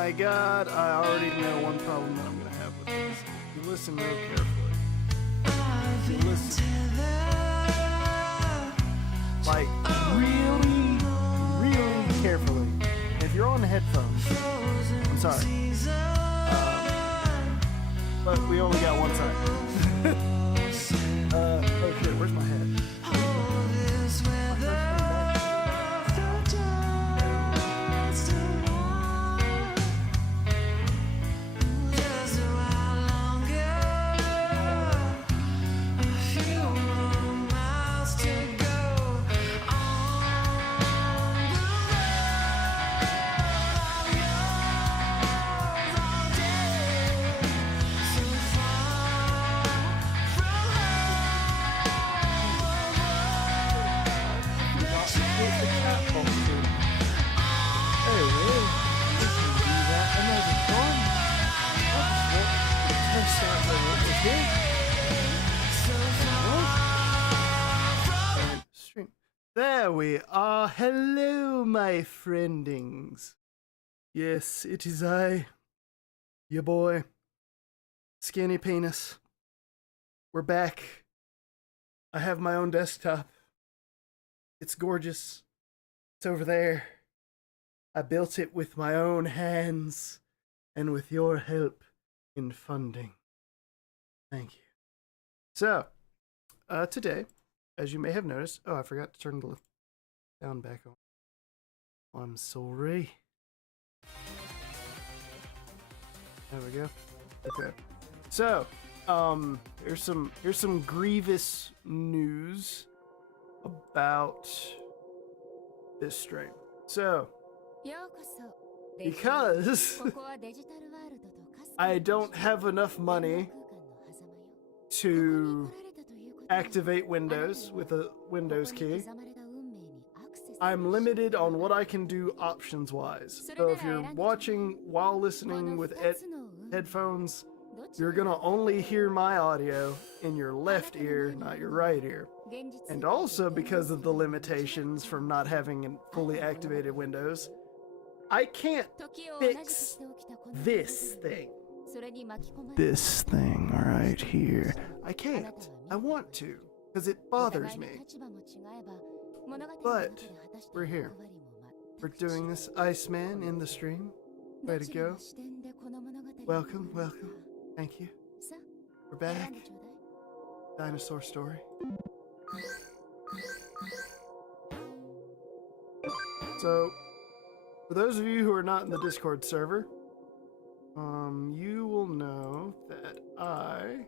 my god, I already know one problem that I'm gonna have with this. If you listen real carefully. If you listen. Like, really, really carefully. If you're on headphones, I'm sorry. But we only got one side. Oh shit, where's my head? There we are. Hello, my friendings. Yes, it is I, your boy, Skinny Penis. We're back. I have my own desktop. It's gorgeous. It's over there. I built it with my own hands and with your help in funding. Thank you. So, today, as you may have noticed, oh, I forgot to turn the sound back on. I'm sorry. There we go. Okay. So, here's some grievous news about this stream. So, because I don't have enough money to activate Windows with a Windows key, I'm limited on what I can do options-wise. So if you're watching while listening with headphones, you're gonna only hear my audio in your left ear, not your right ear. And also because of the limitations from not having a fully activated Windows, I can't fix this thing. This thing right here. I can't. I want to, because it bothers me. But we're here. We're doing this Iceman in the stream. Way to go. Welcome, welcome. Thank you. We're back. Dinosaur story. So, for those of you who are not in the Discord server, you will know that I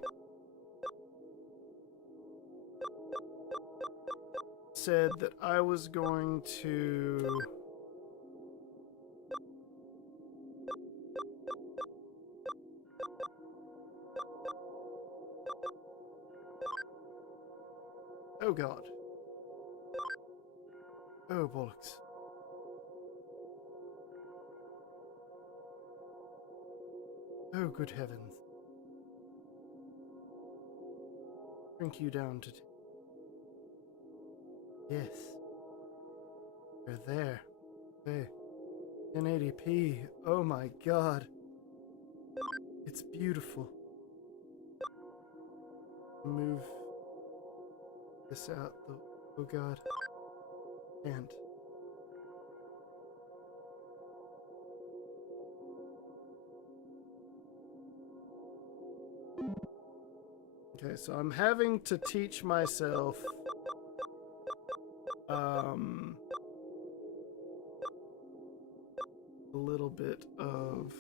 said that I was going to oh god. Oh bollocks. Oh, good heavens. Shrink you down to... Yes. You're there. Okay. 1080p. Oh my god. It's beautiful. Move this out. Oh god. And... Okay, so I'm having to teach myself a little bit of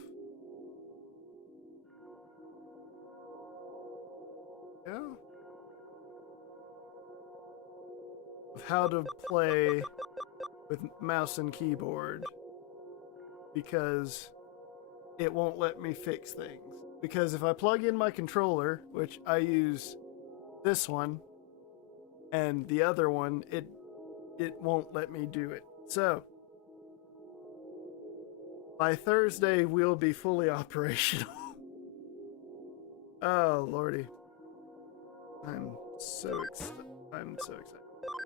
how to play with mouse and keyboard, because it won't let me fix things. Because if I plug in my controller, which I use this one, and the other one, it won't let me do it. So, by Thursday, we'll be fully operational. Oh, lordy. I'm so excited.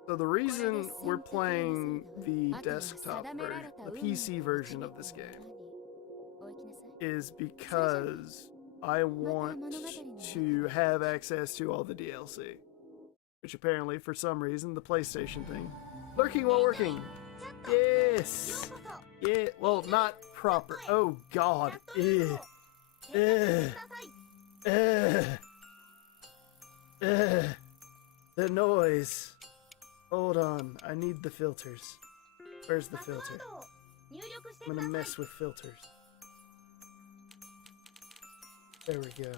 So the reason we're playing the desktop version, the PC version of this game, is because I want to have access to all the DLC. Which apparently, for some reason, the PlayStation thing. Lurking while working! Yes! Yeah, well, not proper. Oh god. Ugh. Ugh. Ugh. Ugh. The noise. Hold on, I need the filters. Where's the filter? I'm gonna mess with filters. There we go.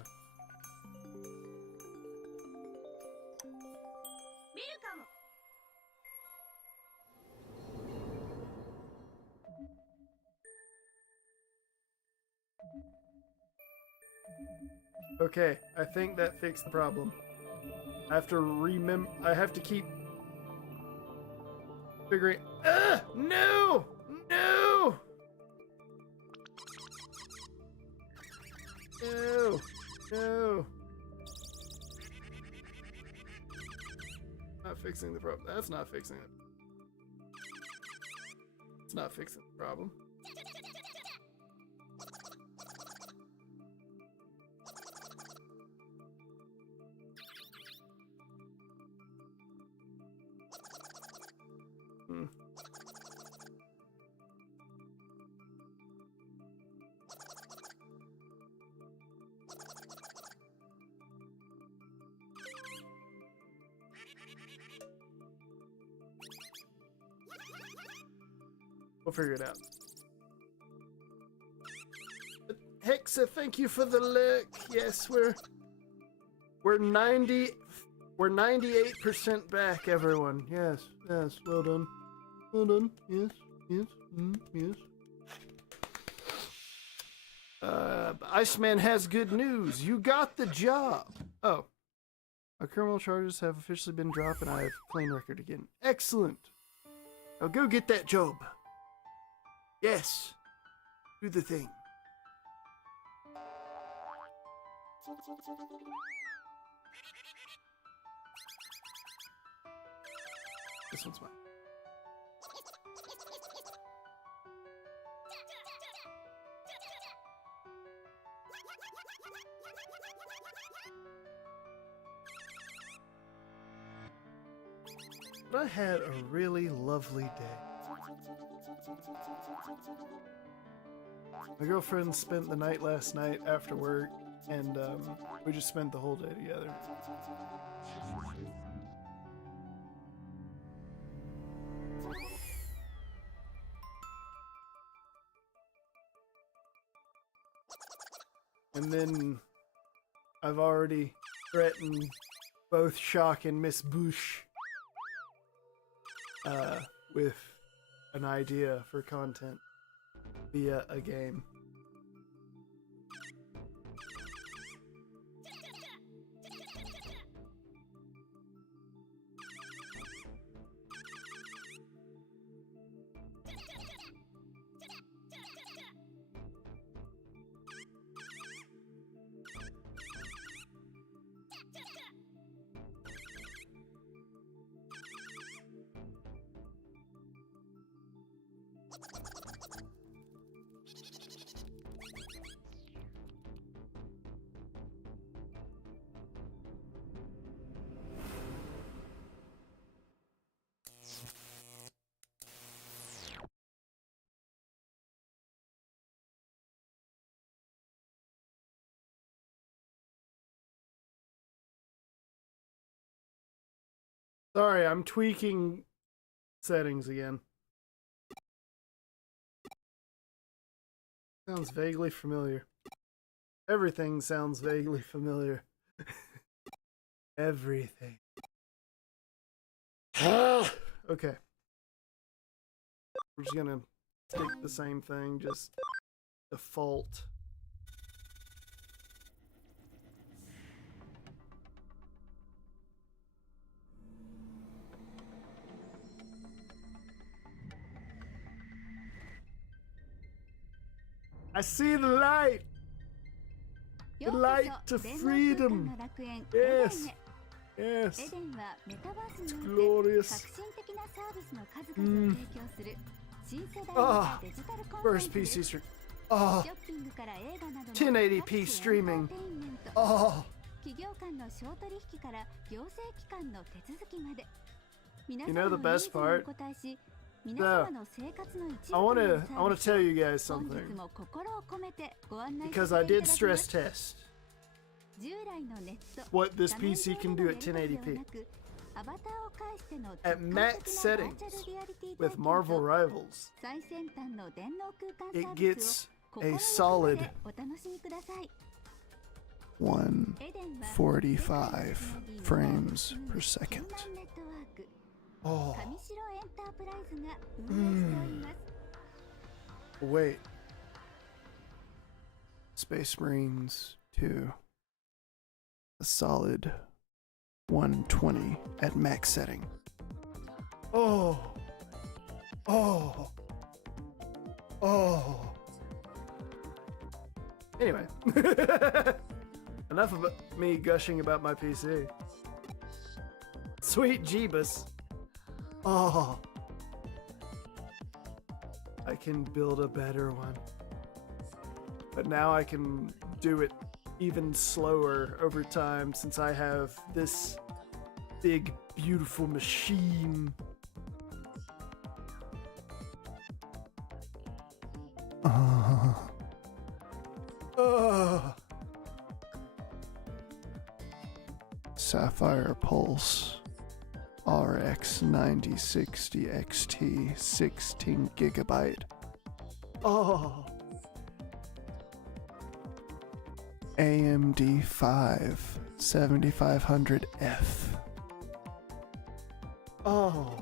Okay, I think that fixed the problem. I have to keep figuring. No! No! No! No! Not fixing the problem. That's not fixing it. It's not fixing the problem. We'll figure it out. Hexa, thank you for the look. Yes, we're 98% back, everyone. Yes, yes, well done. Well done. Yes, yes, yes. Iceman has good news. You got the job. Oh. My criminal charges have officially been dropped and I have clean record again. Excellent. Now go get that job. Yes. Do the thing. This one's mine. But I had a really lovely day. My girlfriend spent the night last night after work, and we just spent the whole day together. And then I've already threatened both Shock and Miss Bush with an idea for content via a game. Sorry, I'm tweaking settings again. Sounds vaguely familiar. Everything sounds vaguely familiar. Everything. Okay. We're just gonna stick the same thing, just default. I see the light! The light to freedom! Yes! Yes! It's glorious! Ah, first PC stream. Oh, 1080p streaming. Oh. You know the best part? No. I wanna tell you guys something. Because I did stress test what this PC can do at 1080p. At max settings with Marvel Rivals, it gets a solid 145 frames per second. Oh. Wait. Space Marines 2. A solid 120 at max setting. Oh. Oh. Oh. Anyway. Enough of me gushing about my PC. Sweet Jeebus. Oh. I can build a better one. But now I can do it even slower over time since I have this big, beautiful machine. Sapphire Pulse RX 9060 XT 16 gigabyte. Oh. AMD 5 7500F. Oh.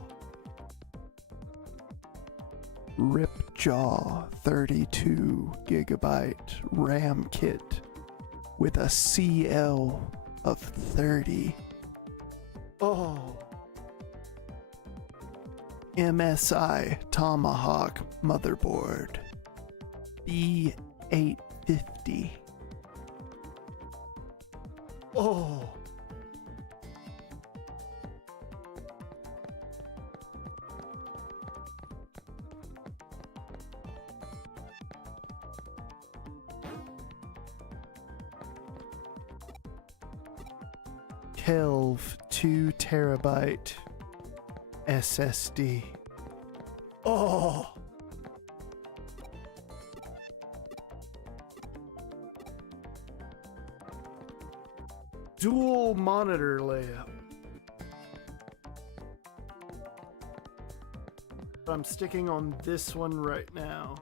Ripjaw 32 gigabyte RAM kit with a CL of 30. Oh. MSI Tomahawk motherboard B850. Oh. Kelv 2 terabyte SSD. Oh. Dual monitor layout. But I'm sticking on this one right now,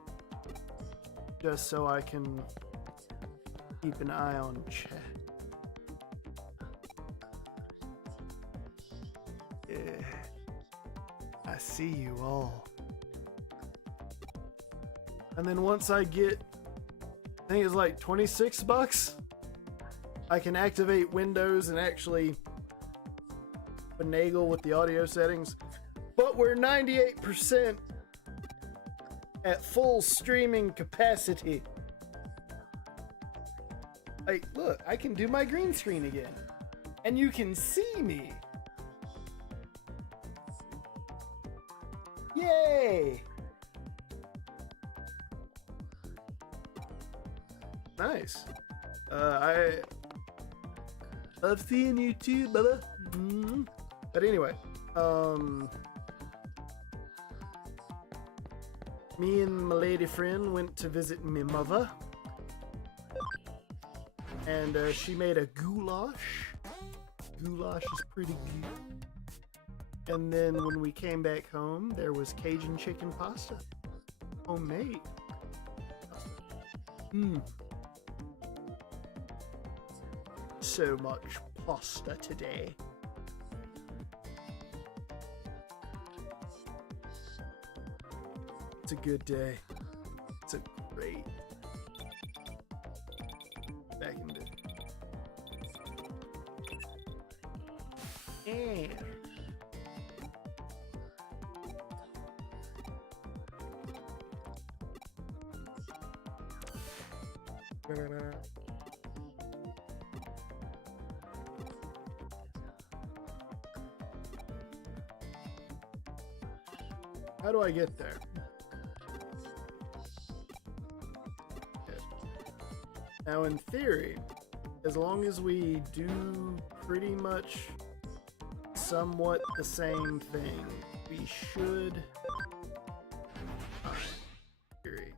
just so I can keep an eye on chat. Yeah, I see you all. And then once I get, I think it's like 26 bucks, I can activate Windows and actually finagle with the audio settings. But we're 98% at full streaming capacity. Like, look, I can do my green screen again. And you can see me. Yay! Nice. I love seeing you too, brother. But anyway, me and my lady friend went to visit my mother, and she made a goulash. Goulash is pretty good. And then when we came back home, there was Cajun chicken pasta, homemade. So much pasta today. It's a good day. It's a great back in the day. And how do I get there? Now, in theory, as long as we do pretty much somewhat the same thing, we should. Theory.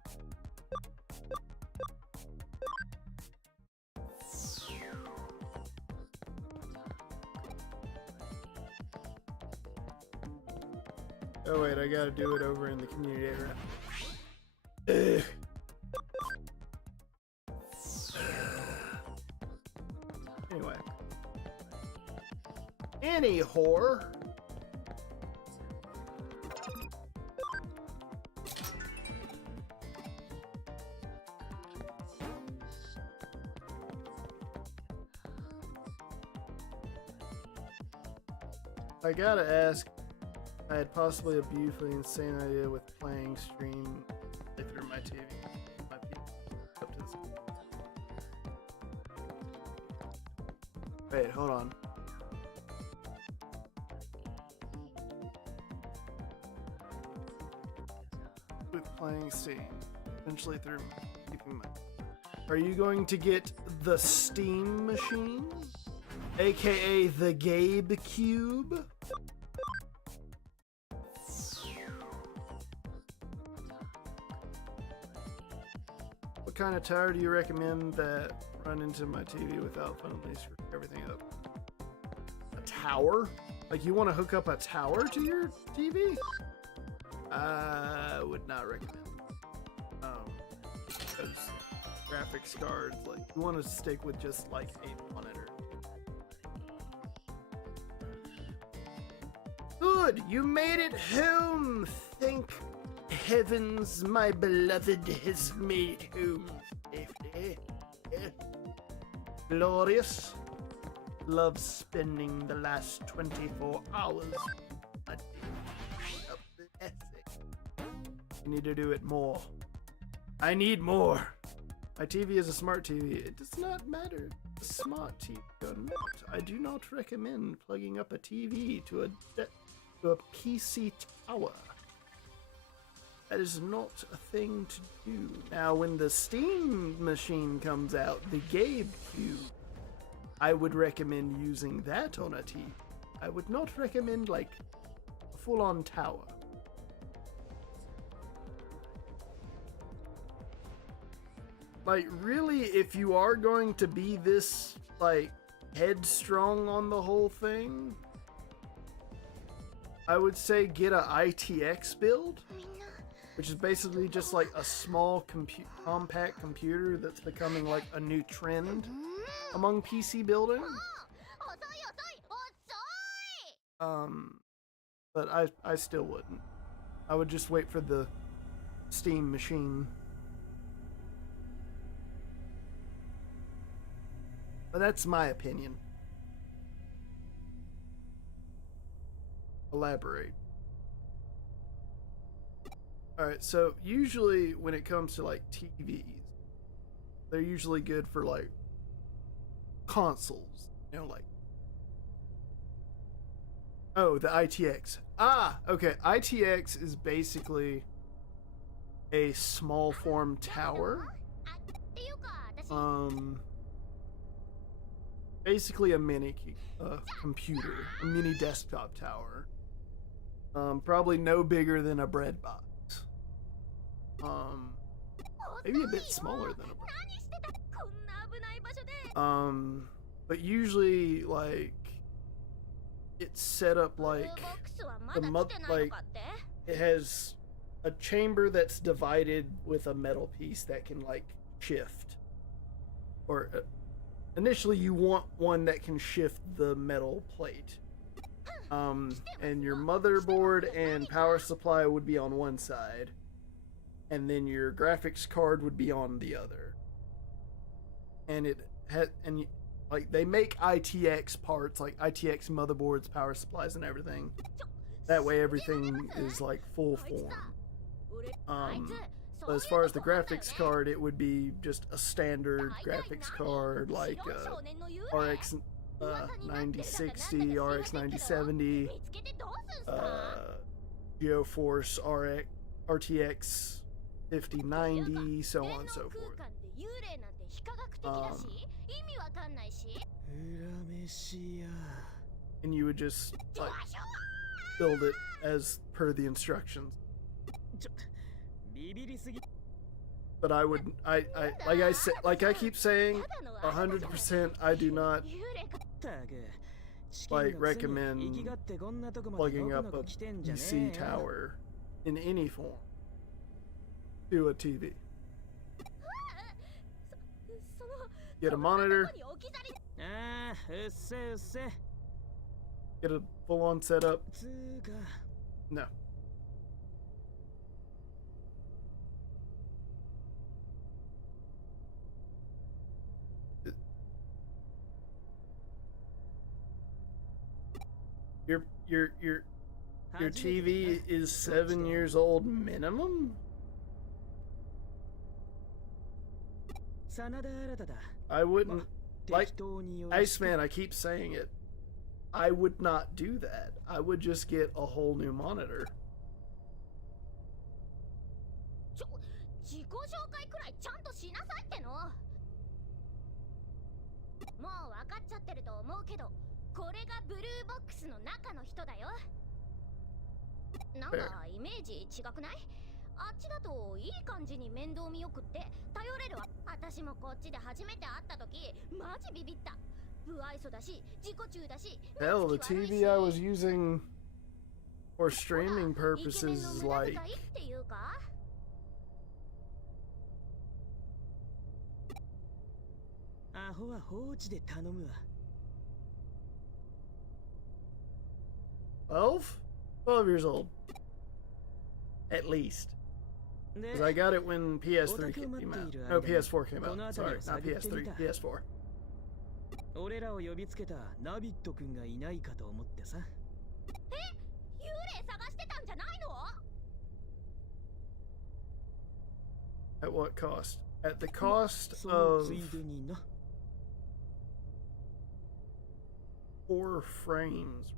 Oh wait, I gotta do it over in the community area. Anyway. Any whore. I gotta ask, I had possibly a beautifully insane idea with playing stream through my TV. Up to this. Wait, hold on. With playing Steam, eventually through keeping my. Are you going to get the Steam machine, aka the Gabe Cube? What kind of tower do you recommend that run into my TV without fundamentally screwing everything up? A tower? Like you want to hook up a tower to your TV? I would not recommend. Because graphics cards, like you want to stick with just like a monitor. Good, you made it home. Thank heavens, my beloved has made it home safely. Glorious. Love spending the last 24 hours. A blessing. I need to do it more. I need more. My TV is a smart TV. It does not matter. A smart TV or not. I do not recommend plugging up a TV to a PC tower. That is not a thing to do. Now, when the Steam machine comes out, the Gabe Cube, I would recommend using that on a TV. I would not recommend, like, a full-on tower. Like, really, if you are going to be this, like, headstrong on the whole thing, I would say get a ITX build, which is basically just like a small compact computer that's becoming like a new trend among PC building. But I still wouldn't. I would just wait for the Steam machine. But that's my opinion. Elaborate. Alright, so usually when it comes to like TVs, they're usually good for like consoles. You know, like. Oh, the ITX. Ah, okay. ITX is basically a small form tower. Basically a mini computer, a mini desktop tower. Probably no bigger than a bread box. Maybe a bit smaller than a bread box. But usually, like, it's set up like like it has a chamber that's divided with a metal piece that can like shift. Or initially, you want one that can shift the metal plate. And your motherboard and power supply would be on one side, and then your graphics card would be on the other. And like they make ITX parts, like ITX motherboards, power supplies, and everything. That way, everything is like full form. But as far as the graphics card, it would be just a standard graphics card, like RX 9060, RX 9070, GeoForce RTX 5090, so on and so forth. And you would just like build it as per the instructions. But I would, like I said, like I keep saying, 100%. I do not like recommend plugging up a PC tower in any form to a TV. Get a monitor. Get a full-on setup. No. Your TV is 7 years old minimum? I wouldn't, like, Iceman, I keep saying it. I would not do that. I would just get a whole new monitor. Fair. あっちだといい感じに面倒見よくって頼れるわ。私もこっちで初めて会った時マジビビった。不愛想だし自己中だし。Hell, the TV I was using for streaming purposes is like. $12 years old. At least. Because I got it when PS3 came out. No, PS4 came out. Sorry, not PS3, PS4. At what cost? At the cost of 4 frames.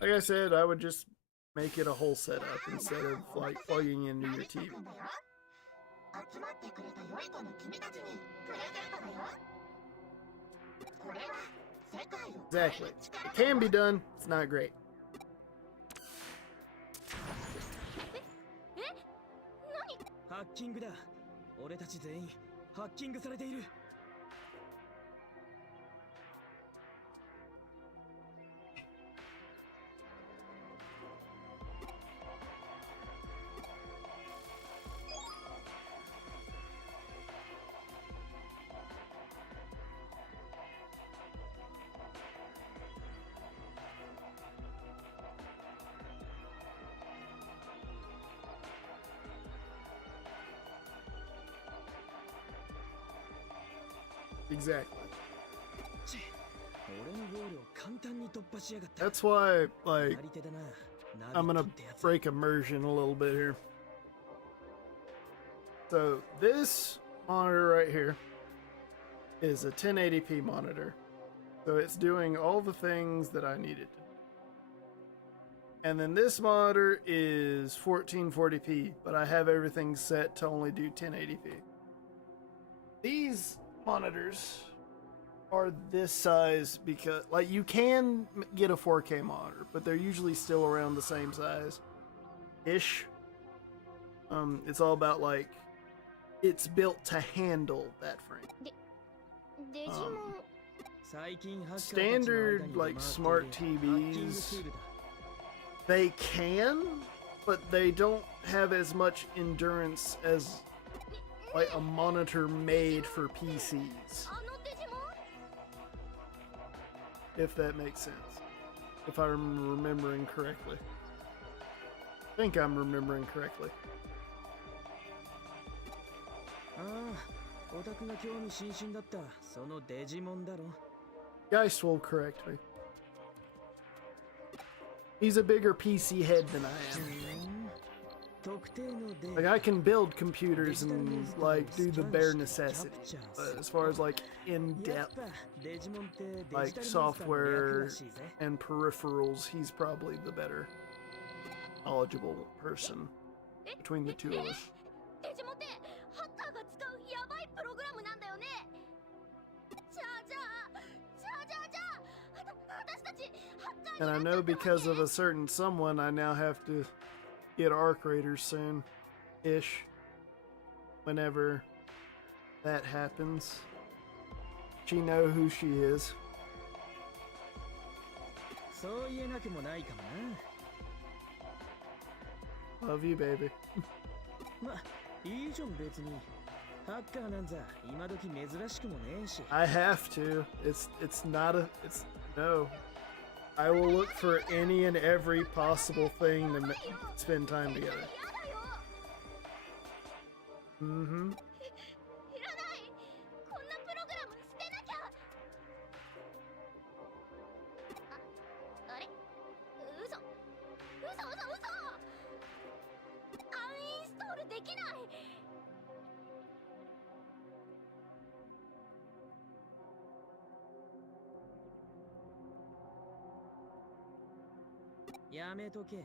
Like I said, I would just make it a whole setup instead of like plugging into your TV. Exactly. It can be done. It's not great. Exactly. That's why, like, I'm gonna break immersion a little bit here. So this monitor right here is a 1080p monitor. So it's doing all the things that I needed to do. And then this monitor is 1440p, but I have everything set to only do 1080p. These monitors are this size because, like, you can get a 4K monitor, but they're usually still around the same size ish. It's all about, like, it's built to handle that frame. Standard, like, smart TVs, they can, but they don't have as much endurance as like a monitor made for PCs. If that makes sense. If I'm remembering correctly. I think I'm remembering correctly. Geist will correct me. He's a bigger PC head than I am. Like, I can build computers and, like, do the bare necessities. But as far as, like, in-depth, like, software and peripherals, he's probably the better knowledgeable person between the two of us. デジモンってハッカーが使うヤバいプログラムなんだよね。私たちハッカー And I know because of a certain someone, I now have to get Arc Raiders soon-ish. Whenever that happens. She know who she is. そう言えなくもないかもな。 Love you, baby. ま、いいじゃん別に。ハッカーなんざ今時珍しくもねえし。 I have to. It's not a. It's no. I will look for any and every possible thing to spend time together. Mm-hmm. いらない。こんなプログラム捨てなきゃ。あれ？嘘。アンインストールできない。 やめとけ。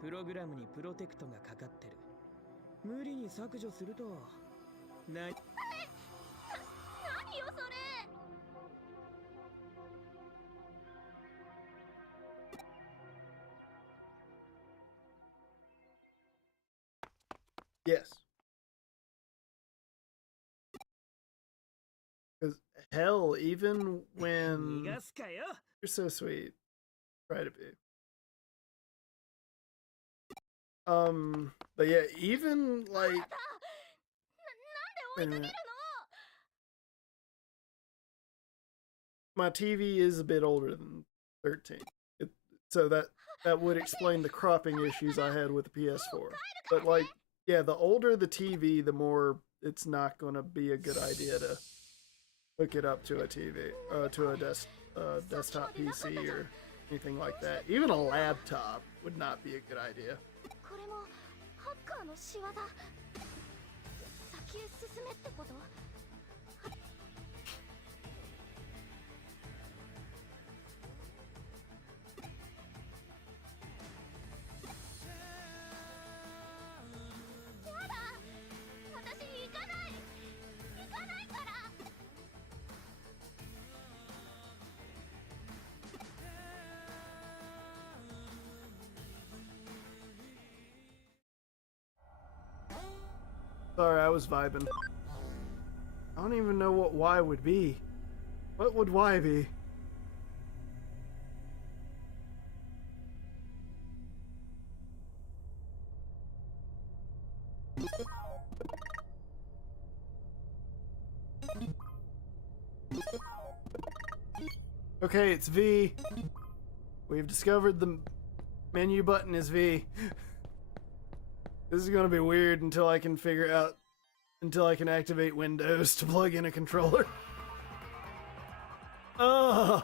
プログラムにプロテクトがかかってる。無理に削除すると。何よそれ。 Yes. Because hell, even when 逃がすかよ。 you're so sweet, try to be. But yeah, even like. なんで追いかけるの？ My TV is a bit older than 13, so that would explain the cropping issues I had with the PS4. But like, yeah, the older the TV, the more it's not going to be a good idea to hook it up to a TV, to a desktop PC or anything like that. Even a laptop would not be a good idea. これもハッカーの仕業。先へ進めってこと？ Sorry, I was vibing. I don't even know what Y would be. What would Y be? Okay, it's V. We've discovered the menu button is V. This is gonna be weird until I can activate Windows to plug in a controller. Ugh!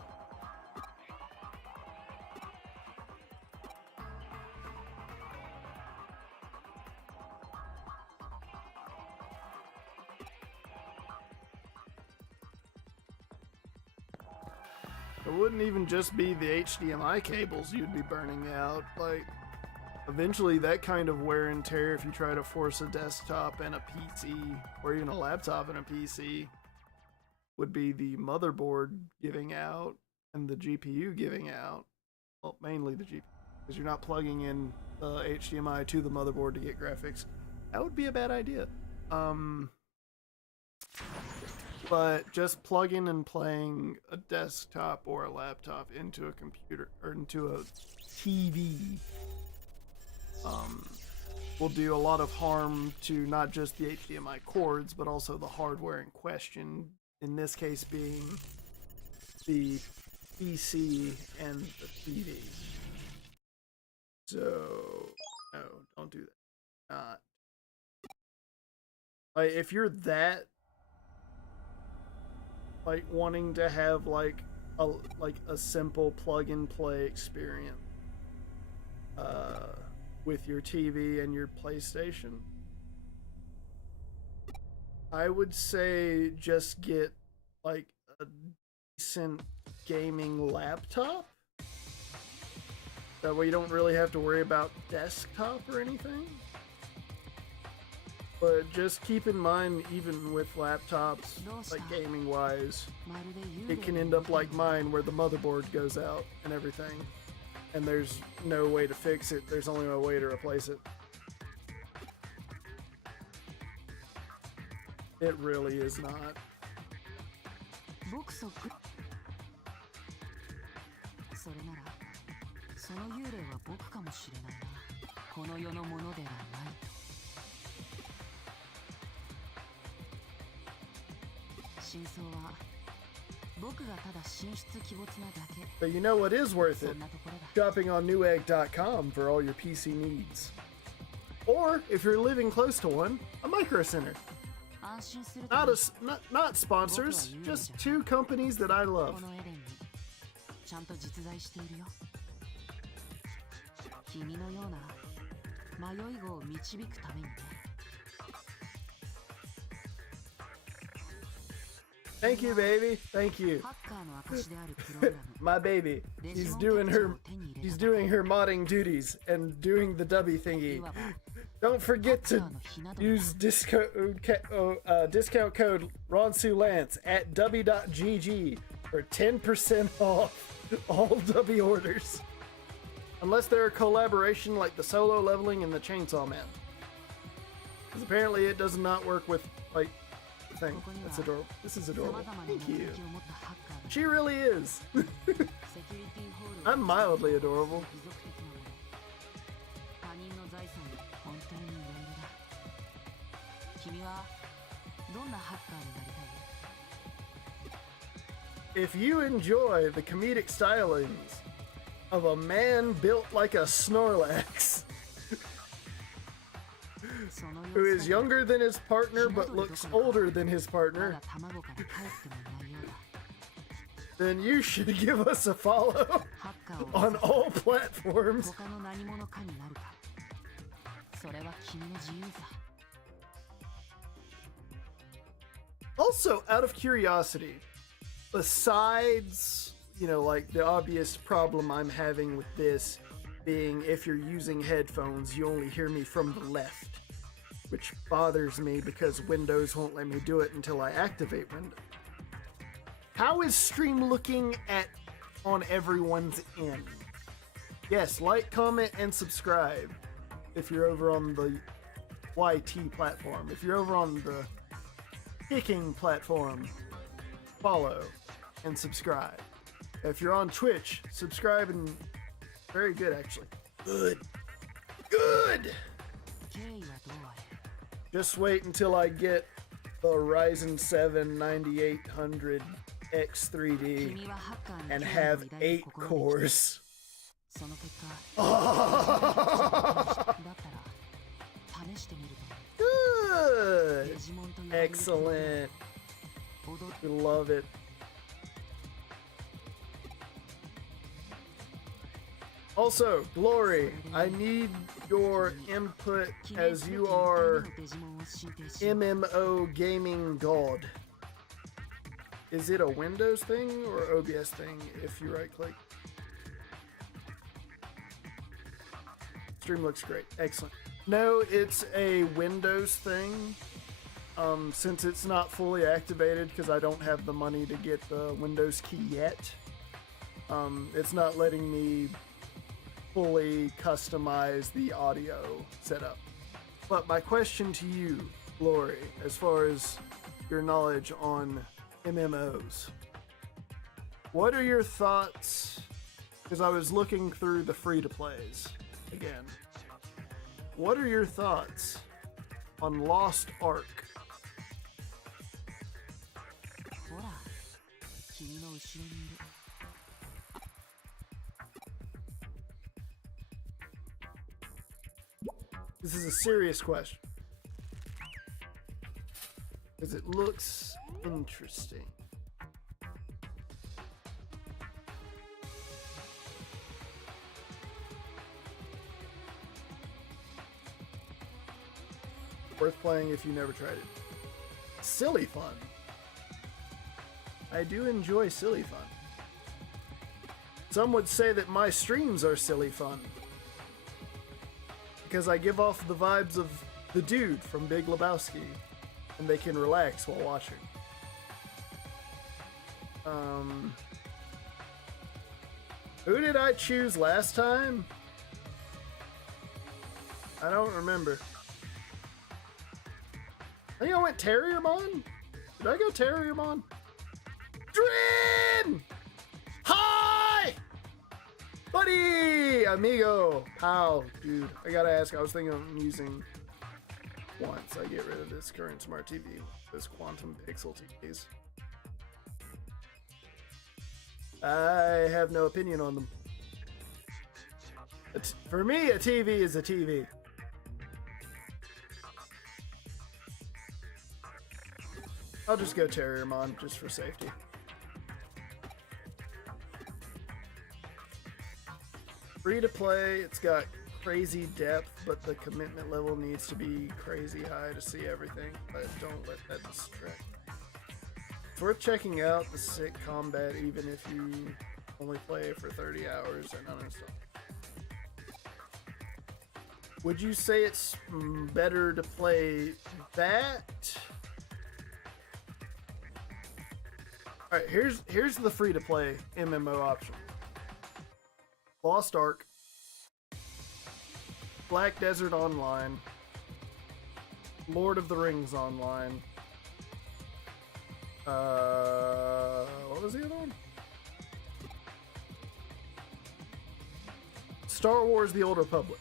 It wouldn't even just be the HDMI cables you'd be burning out. Like, eventually that kind of wear and tear, if you try to force a desktop and a PC, or even a laptop and a PC, would be the motherboard giving out and the GPU giving out. Well, mainly the GPU, because you're not plugging in the HDMI to the motherboard to get graphics. That would be a bad idea. But just plugging and playing a desktop or a laptop into a computer or into a TV will do a lot of harm to not just the HDMI cords, but also the hardware in question. In this case, being the PC and the TV. So, no, don't do that. Not. Like, if you're that, like, wanting to have like a simple plug and play experience, with your TV and your PlayStation, I would say just get like a decent gaming laptop. That way you don't really have to worry about desktop or anything. But just keep in mind, even with laptops, like gaming wise, it can end up like mine where the motherboard goes out and everything. And there's no way to fix it. There's only a way to replace it. It really is not. それならその幽霊は僕かもしれないな。この世のものではないと。真相は僕がただ神出鬼没なだけ。 But you know what is worth it? Shopping on Newegg.com for all your PC needs. Or if you're living close to one, a micro center. Not sponsors, just two companies that I love. ちゃんと実在しているよ。君のような迷い子を導くためにね。Thank you, baby. Thank you. ハッカーの証であるプログラム。My baby. She's doing her modding duties and doing the dubby thingy. Don't forget to use discount code RonSuLance at dubby.gg for 10% off all dubby orders. Unless they're a collaboration like the solo leveling and the Chainsaw Man. Because apparently it does not work with, like, the thing. That's adorable. This is adorable. Thank you. She really is. I'm mildly adorable. If you enjoy the comedic stylings of a man built like a Snorlax, who is younger than his partner but looks older than his partner, then you should give us a follow on all platforms. Also, out of curiosity, besides, you know, like the obvious problem I'm having with this being if you're using headphones, you only hear me from the left, which bothers me because Windows won't let me do it until I activate Windows. How is stream looking on everyone's end? Yes, like, comment, and subscribe if you're over on the YT platform. If you're over on the Kicking platform, follow and subscribe. If you're on Twitch, subscribe and very good actually. Good. Just wait until I get the Ryzen 7 9800 X3D and have 8 cores. Good. Excellent. We love it. Also, Glory, I need your input as you are MMO gaming god. Is it a Windows thing or OBS thing if you right click? Stream looks great. Excellent. No, it's a Windows thing. Since it's not fully activated because I don't have the money to get the Windows key yet, it's not letting me fully customize the audio setup. But my question to you, Glory, as far as your knowledge on MMOs, what are your thoughts? Because I was looking through the free-to-plays again. What are your thoughts on Lost Ark? This is a serious question because it looks interesting. Worth playing if you never tried it. Silly fun. I do enjoy silly fun. Some would say that my streams are silly fun. Because I give off the vibes of the dude from Big Lebowski. And they can relax while watching. Who did I choose last time? I don't remember. I think I went Terriermon? Did I go Terriermon? Drin! Hi! Buddy! Amigo! Pal, dude. I gotta ask, I was thinking of using once I get rid of this current smart TV, this quantum pixel TVs. I have no opinion on them. For me, a TV is a TV. I'll just go Terriermon just for safety. Free to play, it's got crazy depth, but the commitment level needs to be crazy high to see everything, but don't let that distract. It's worth checking out the sick combat even if you only play for 30 hours and uninstall. Would you say it's better to play that? Alright, here's the free-to-play MMO option. Lost Ark, Black Desert Online, Lord of the Rings Online, what was the other one? Star Wars The Old Republic.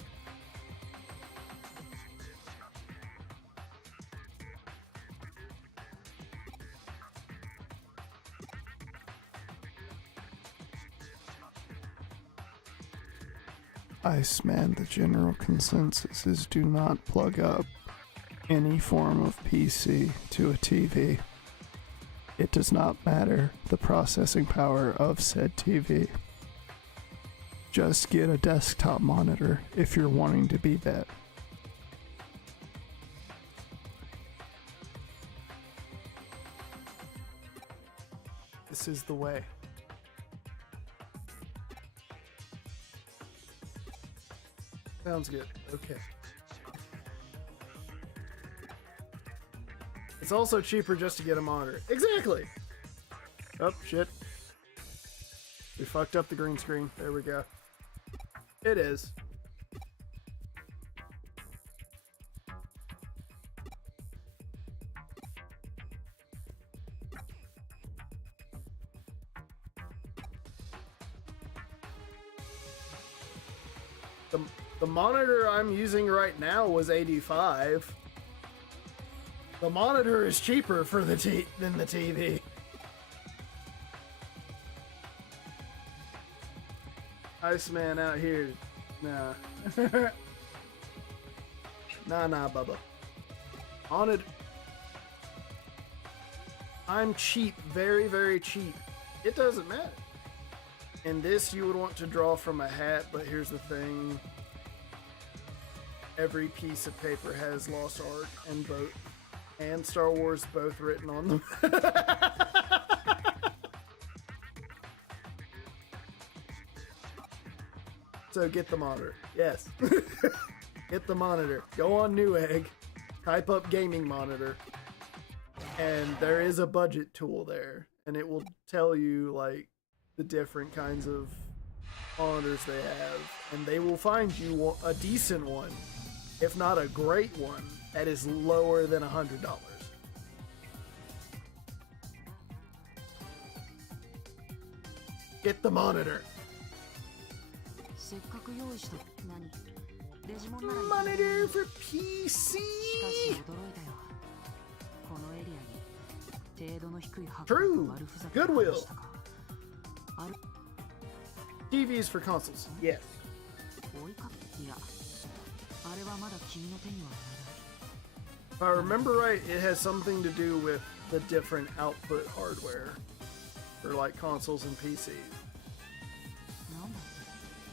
Iceman, the general consensus is do not plug up any form of PC to a TV. It does not matter the processing power of said TV. Just get a desktop monitor if you're wanting to be that. This is the way. Sounds good. Okay. It's also cheaper just to get a monitor. Exactly! Oh, shit. We fucked up the green screen. There we go. It is. The monitor I'm using right now was 85. The monitor is cheaper for the than the TV. Iceman out here. Nah. Nah, Bubba. On it. I'm cheap. Very, very cheap. It doesn't matter. In this, you would want to draw from a hat, but here's the thing. Every piece of paper has Lost Ark and Star Wars both written on them. So get the monitor. Yes. Get the monitor. Go on Newegg. Type up gaming monitor. And there is a budget tool there. And it will tell you like the different kinds of monitors they have. And they will find you a decent one. If not a great one, that is lower than $100. Get the monitor. Monitor for PC. True. Goodwill. TVs for consoles. Yes. If I remember right, it has something to do with the different output hardware for like consoles and PCs.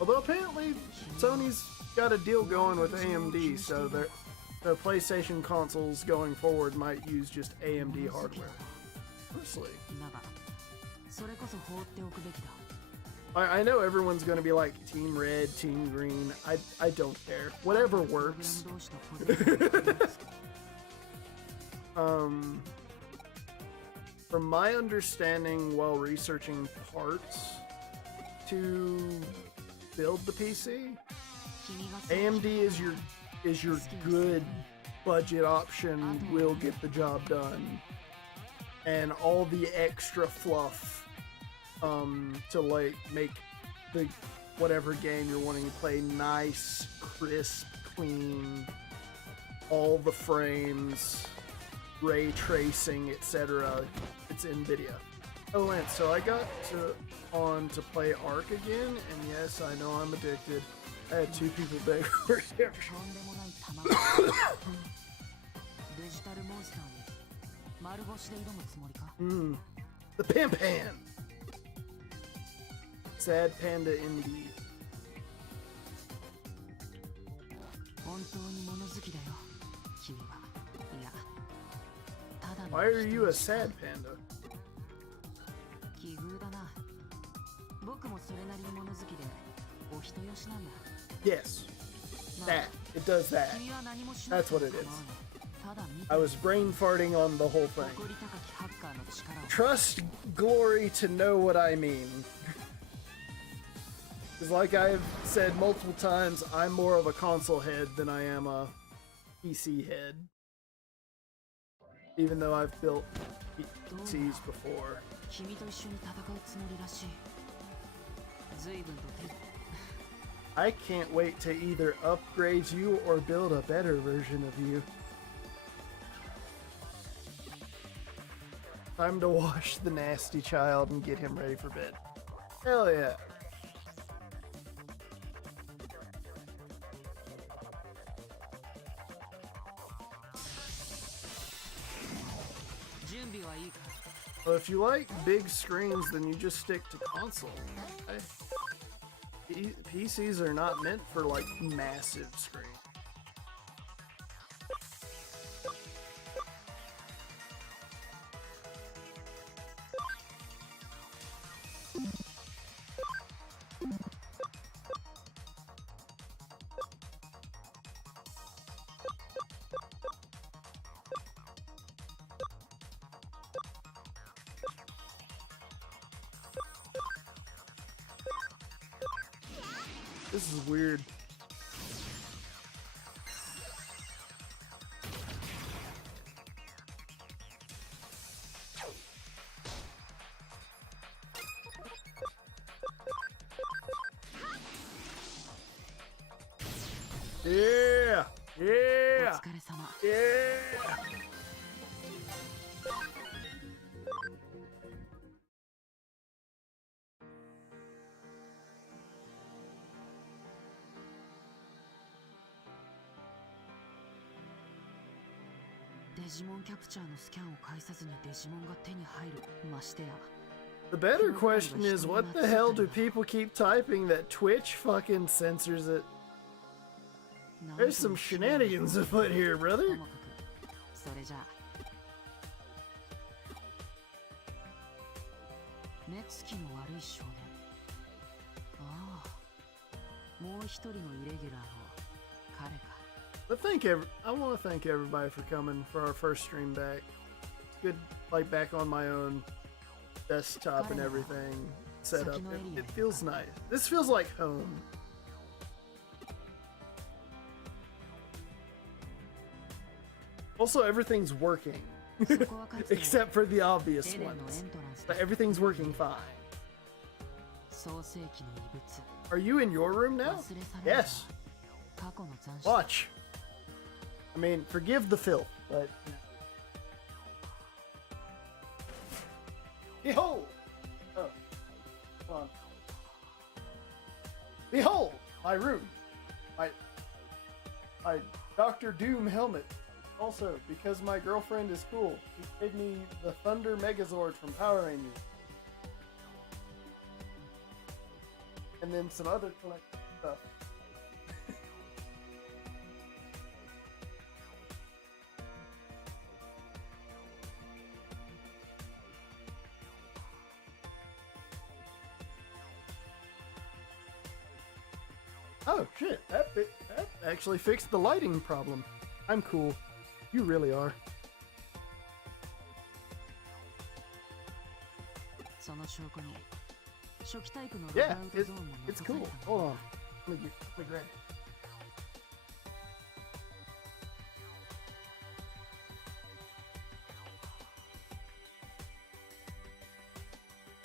Although apparently Sony's got a deal going with AMD, so So PlayStation consoles going forward might use just AMD hardware. Personally, だがそれこそ放っておくべきだ I know everyone's gonna be like Team Red, Team Green. I don't care. Whatever works. 同士とポジティブに組み合わせ From my understanding while researching parts to build the PC, 君が AMD is your good budget option, will get the job done. And all the extra fluff to like make the whatever game you're wanting to play nice, crisp, clean, all the frames, ray tracing, etc. It's NVIDIA. Oh, Lance, so I got to play Ark again, and yes, I know I'm addicted. I had 2 people beg for it. とんでもない卵デジタルモンスターに丸腰で挑むつもりか The Pan Pan! Sad Panda indeed. 本当に物好きだよ君はいやただの Why are you a sad panda? 奇遇だな僕もそれなりに物好きでお人よしなんだ Yes. That. It does that. 君は何もしなく That's て what も it is. 構わないただ見て I was brain farting on the whole thing. 誇り高きハッカーの力を Trust glory to know what I mean. Because like I've said multiple times, I'm more of a console head than I am a PC head. Even though I've built PCs before. 君と一緒に戦うつもりらしい随分と手 I can't wait to either upgrade you or build a better version of you. Time to wash the nasty child and get him ready for bed. Hell yeah. Well, if you like big screens, then you just stick to console. PCs are not meant for like massive screens. This is weird. Yeah! お Yeah! 疲れ様 Yeah! Digimon キャプチャーのスキャンを介さずにデジモンが手に入るましてや The better question is, what the hell do people keep typing that Twitch fucking censors it? There's some shenanigans afoot here, と brother. もかくそれじゃあ目つきの悪い少年ああもう一人のイレギュラーの彼か But I want to thank everybody for coming for our first stream back. It's good, like back on my own desktop and everything set up. It feels nice. This feels like home. Also, everything's working. そこはかつて Except for the obvious エレンのエ ones. ントランス But everything's working fine. 創世紀の遺物 Are you in your room now? 忘れ去られた Yes. 過去の残滓 Watch. I mean, forgive the filth, but. Behold! Oh. Hold on. Behold! My room! My Dr. Doom helmet. Also, because my girlfriend is cool, she gave me the Thunder Megazord from Power Rangers. And then some other collectible stuff. Oh shit, that actually fixed the lighting problem. I'm cool. You really are. その証拠に初期タイプのログ Yeah, アウト it's ゾーンも it's 残さ cool. れたんだ Hold な on. Let me grab it.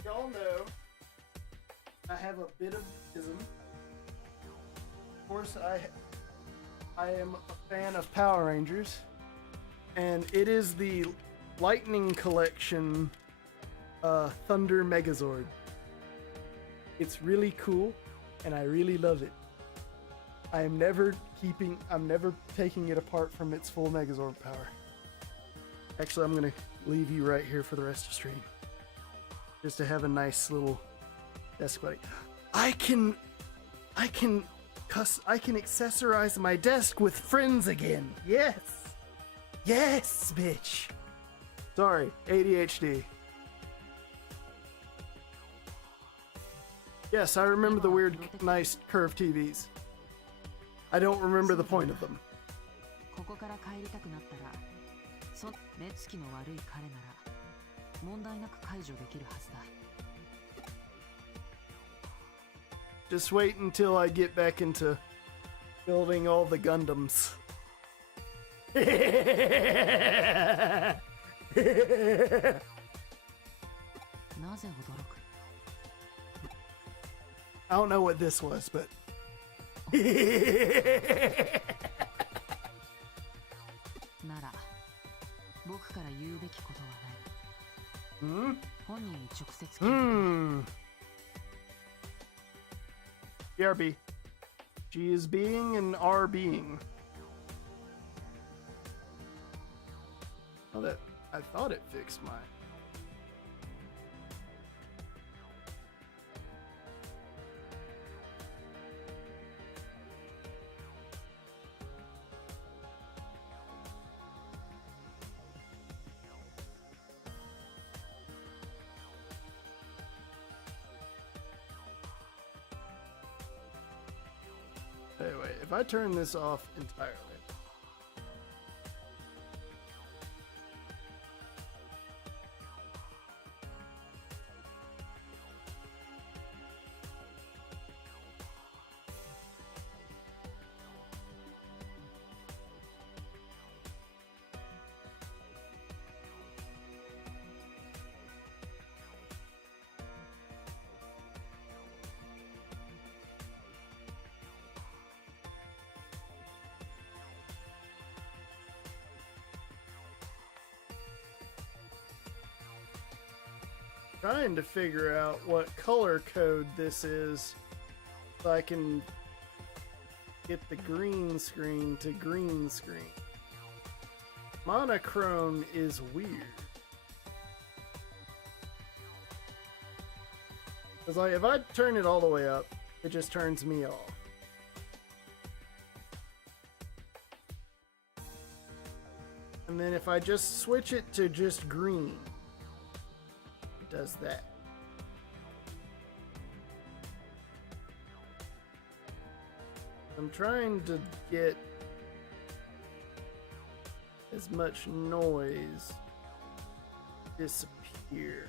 Y'all know I have a bit of ism. Of course, I am a fan of Power Rangers, and it is the Lightning Collection Thunder Megazord. It's really cool, and I really love it. I'm never taking it apart from its full Megazord power. Actually, I'm gonna leave you right here for the rest of stream, just to have a nice little desk buddy. I can accessorize my desk with friends again. Yes, bitch. Sorry, ADHD. Yes, I remember the weird, nice curved TVs. I don't remember the point of them. ここから帰りたくなったら目つきの悪い彼なら問題なく解除できるはずだ Just wait until I get back into building all the Gundams. なぜ驚く I don't know what this was, but なら僕から言うべきことはない hmm? 本人に直接聞いてくれ BRB. G is being and R being. Oh, I thought it fixed mine. Anyway, if I turn this off entirely. Trying to figure out what color code this is so I can get the green screen to green screen. Monochrome is weird. Because like if I turn it all the way up, it just turns me off. And then if I just switch it to just green, does that. I'm trying to get as much noise disappear.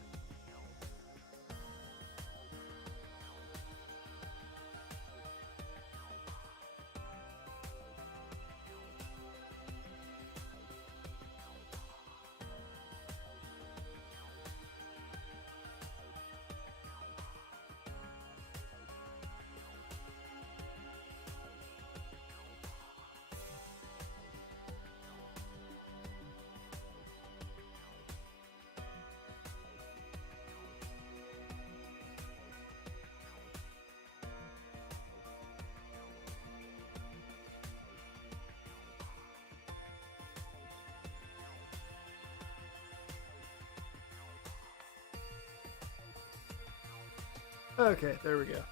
Okay, there we go.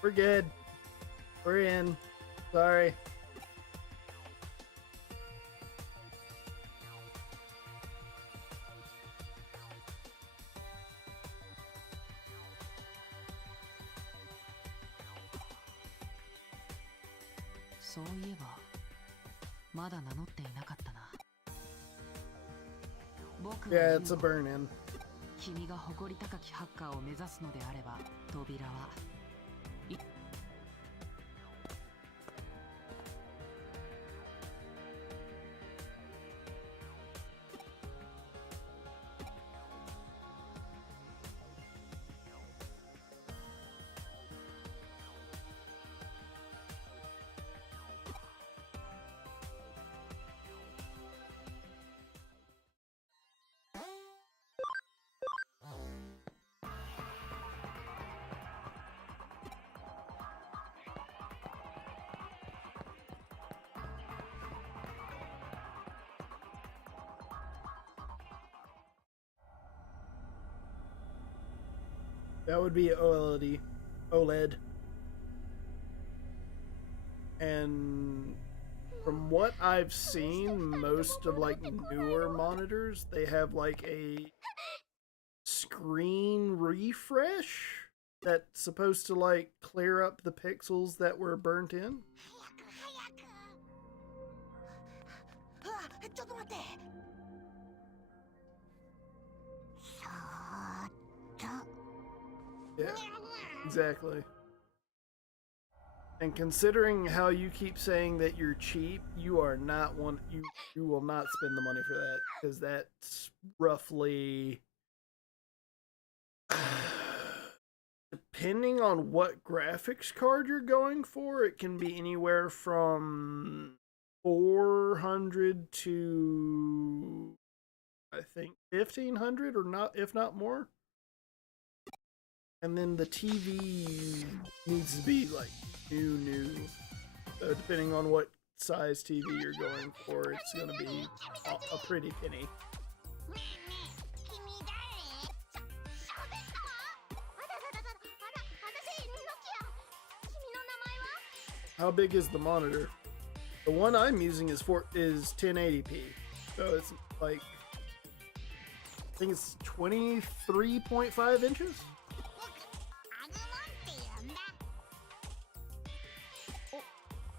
We're good. We're in. Sorry. そういえばまだ名乗っていなかったな。僕は Yeah, 言う it's a burn-in. 君が誇り高きハッカーを目指すのであれば、扉は That would be OLED. OLED. And from what I've seen, most of like newer monitors, they have like a screen refresh that's supposed to like clear up the pixels that were burnt in. うわ、ちょっと待って。そーっと。 Yeah, exactly. And considering how you keep saying that you're cheap, you are not one. You will not spend the money for that, because that's roughly, depending on what graphics card you're going for, it can be anywhere from 400 to, I think, 1500, or not, if not more. And then the TV needs to be like new. So depending on what size TV you're going for, it's gonna be a pretty penny. How big is the monitor? The one I'm using is 1080p, so it's like, I think it's 23.5 inches.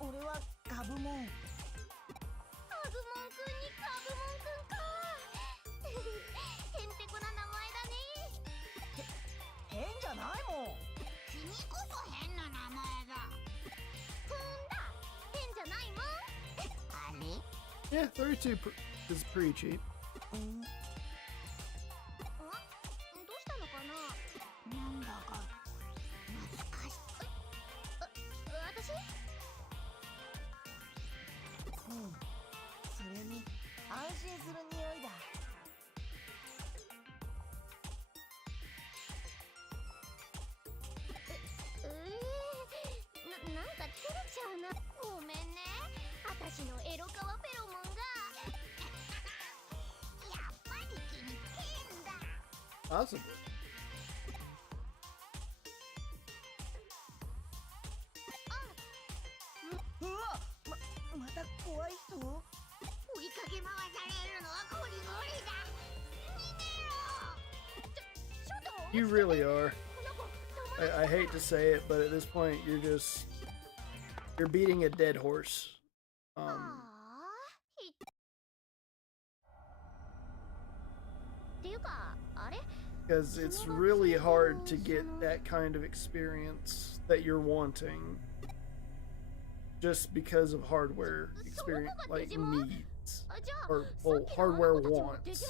俺はガブモン。アグモンくんにガブモンくんか。へんてこな名前だね。変じゃないもん。君こそ変な名前だ。ふんだ。変じゃないもん。あれ？ Yeah, 32 is pretty cheap. どうしたのかな。なんだか懐かしい。私？ それに安心する匂いだ。なんか照れちゃうな。ごめんね。私のエロカワフェロモンが。やっぱり君変だ。Possibly. うわ、また怖い人？追いかけ回されるのはこりごりだ。逃げろ。ちょっと。 You really are. I hate to say it, but at this point, you're beating a dead horse. Because it's really hard to get that kind of experience that you're wanting, just because of hardware experience, like needs, or well, hardware wants.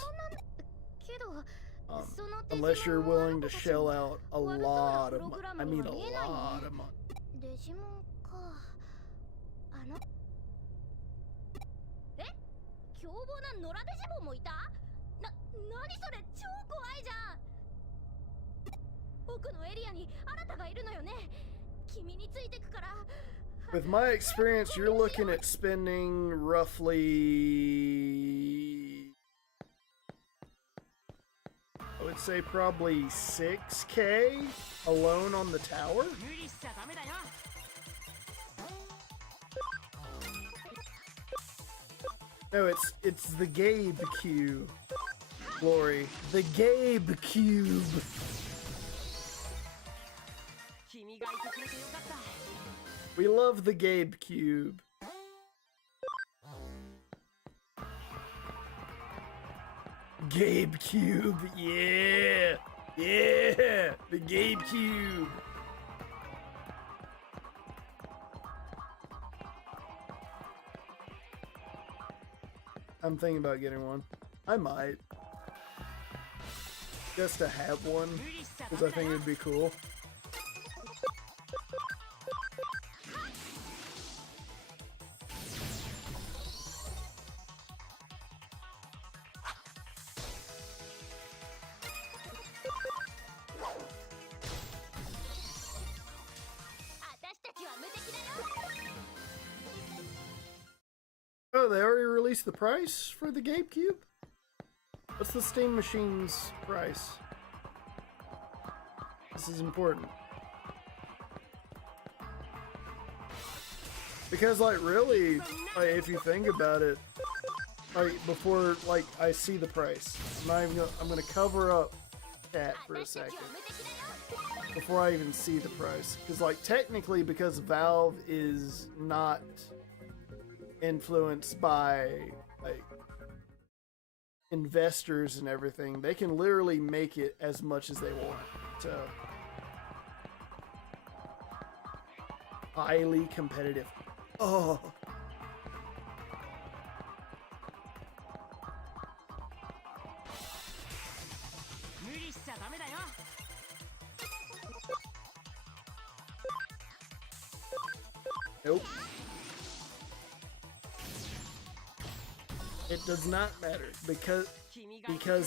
Unless you're willing to shell out a lot of money. I mean, a lot of money. デジモンか。え？凶暴な野良デジモンもいた？何それ、超怖いじゃん。奥のエリアにあなたがいるのよね。君についてくから。 With my experience, you're looking at spending roughly, I would say probably 6K alone on the tower. No, it's the Gabe Cube. Glory. The Gabe Cube. We love the Gabe Cube. GameCube, yeah! Yeah! The GameCube! I'm thinking about getting one. I might. Just to have one, because I think it'd be cool. Oh, they already released the price for the GameCube? What's the Steam Machine's price? This is important. Because, like, really, like, if you think about it, like, before, like, I see the price, I'm gonna cover up chat for a second before I even see the price. Because, like, technically, because Valve is not influenced by, like, investors and everything, they can literally make it as much as they want. So, highly competitive. Oh. Nope. It does not matter because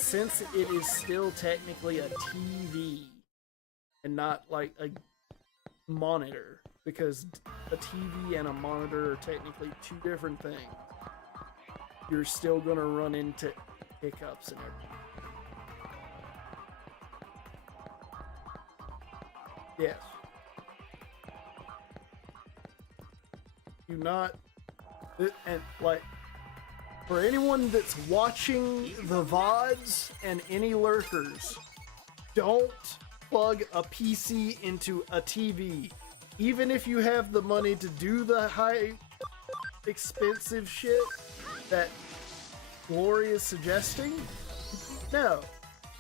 since it is still technically a TV and not like a monitor, because a TV and a monitor are technically two different things, you're still gonna run into hiccups and everything. Yes. Do not, and like, for anyone that's watching the VODs and any lurkers, don't plug a PC into a TV. Even if you have the money to do the high expensive shit that Glory is suggesting, no,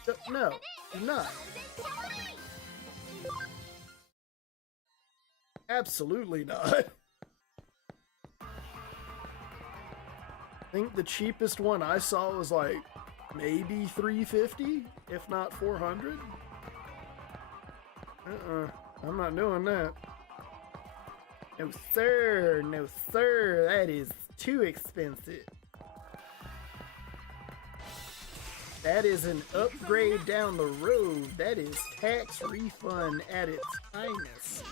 do not. Absolutely not. I think the cheapest one I saw was like maybe $350, if not $400. I'm not doing that. No sir, no sir, that is too expensive. That is an upgrade down the road. That is tax refund at its finest.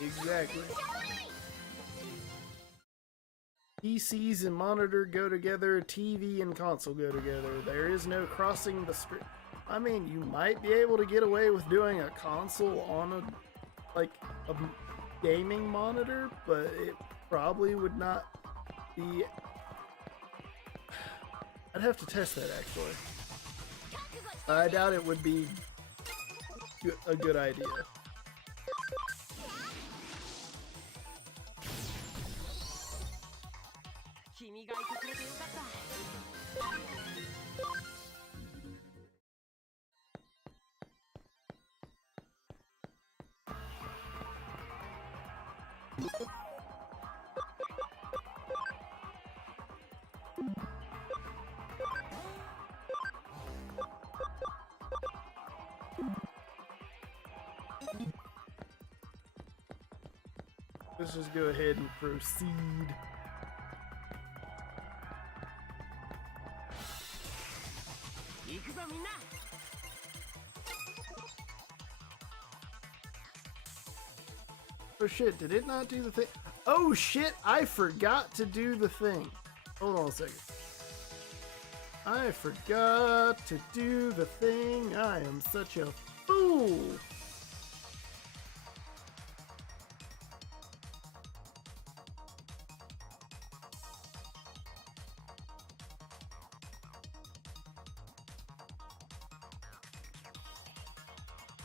Exactly. PCs and monitor go together, TV and console go together. There is no crossing the street. I mean, you might be able to get away with doing a console on a gaming monitor, but it probably would not be. I'd have to test that actually. I doubt it would be a good idea. Let's just go ahead and proceed. Oh shit, did it not do the thing? Oh shit, I forgot to do the thing. Hold on a second. I forgot to do the thing. I am such a fool.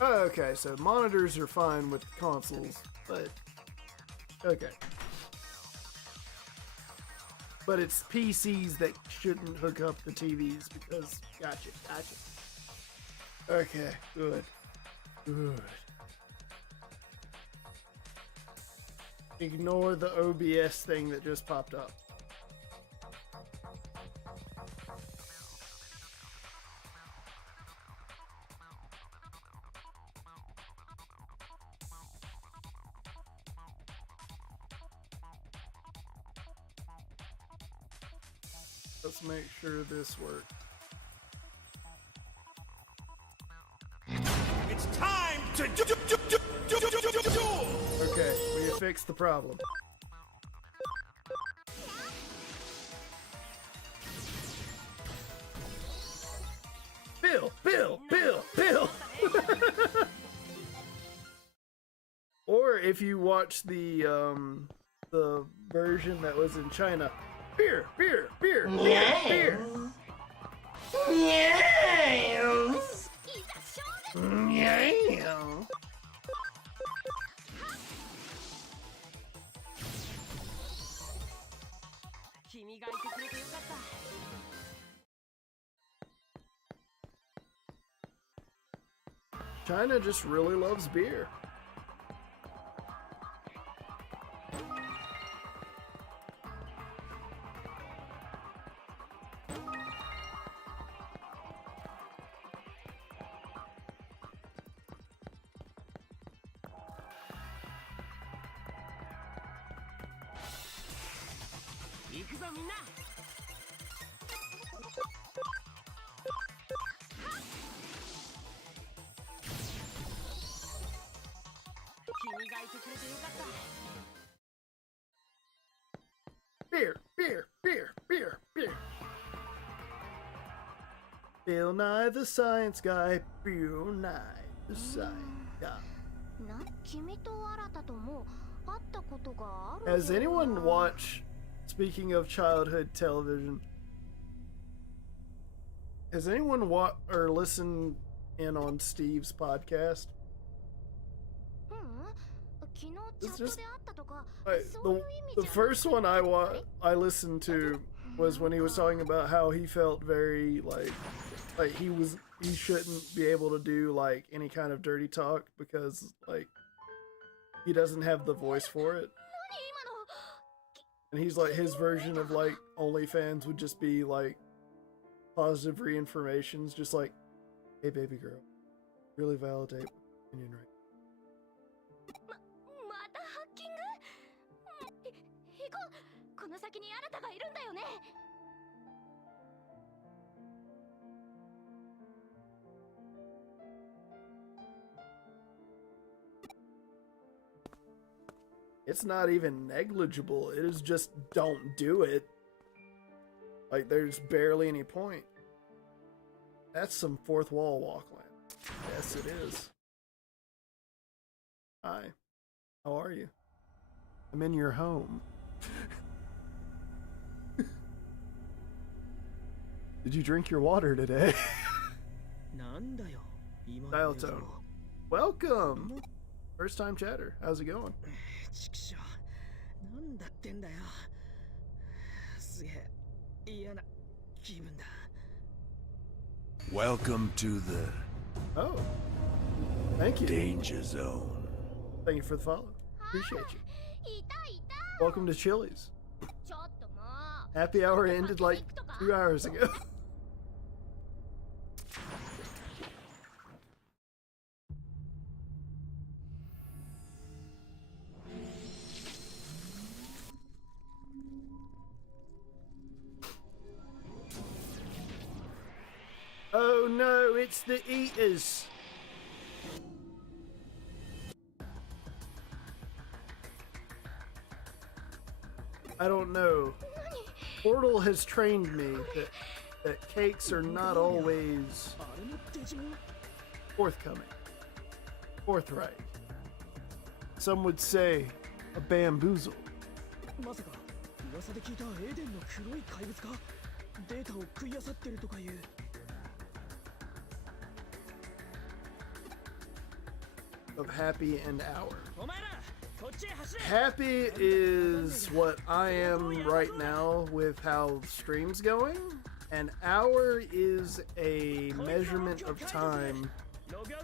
Okay, so monitors are fine with consoles, but okay. But it's PCs that shouldn't hook up the TVs because gotcha. Okay, good. Ignore the OBS thing that just popped up. Let's make sure this works. It's time to do. Okay, we have fixed the problem. Bill! Or if you watch the version that was in China, beer. China just really loves beer. Beer. Bill Nye the Science Guy. Bill Nye the Science Guy. Has anyone watched, speaking of childhood television, has anyone watched or listened in on Steve's podcast? It's just like, the first one I listened to was when he was talking about how he felt very like he shouldn't be able to do like any kind of dirty talk because like he doesn't have the voice for it. And he's like, his version of like OnlyFans would just be like positive reinformations, just like, hey baby girl, really validate my opinion right. It's not even negligible. It is just don't do it. Like there's barely any point. That's some fourth wall walkland. Yes, it is. Hi. How are you? I'm in your home. Did you drink your water today? Dial tone. Welcome. First time chatter. How's it going? Welcome to the Oh. Thank you. danger zone. Thank you for the follow. Appreciate you. Welcome to Chili's. Happy hour ended like 2 hours ago. Oh no, it's the eaters. I don't know. Portal has trained me that cakes are not always あれもデジモン forthcoming, forthright. Some would say a bamboozle. まさか噂で聞いたエデンの黒い怪物かデータを食い漁ってるとかいう Of happy and hour. お前らこっちへ走れ Happy is what I am right now with how the stream's going, and hour is a measurement of time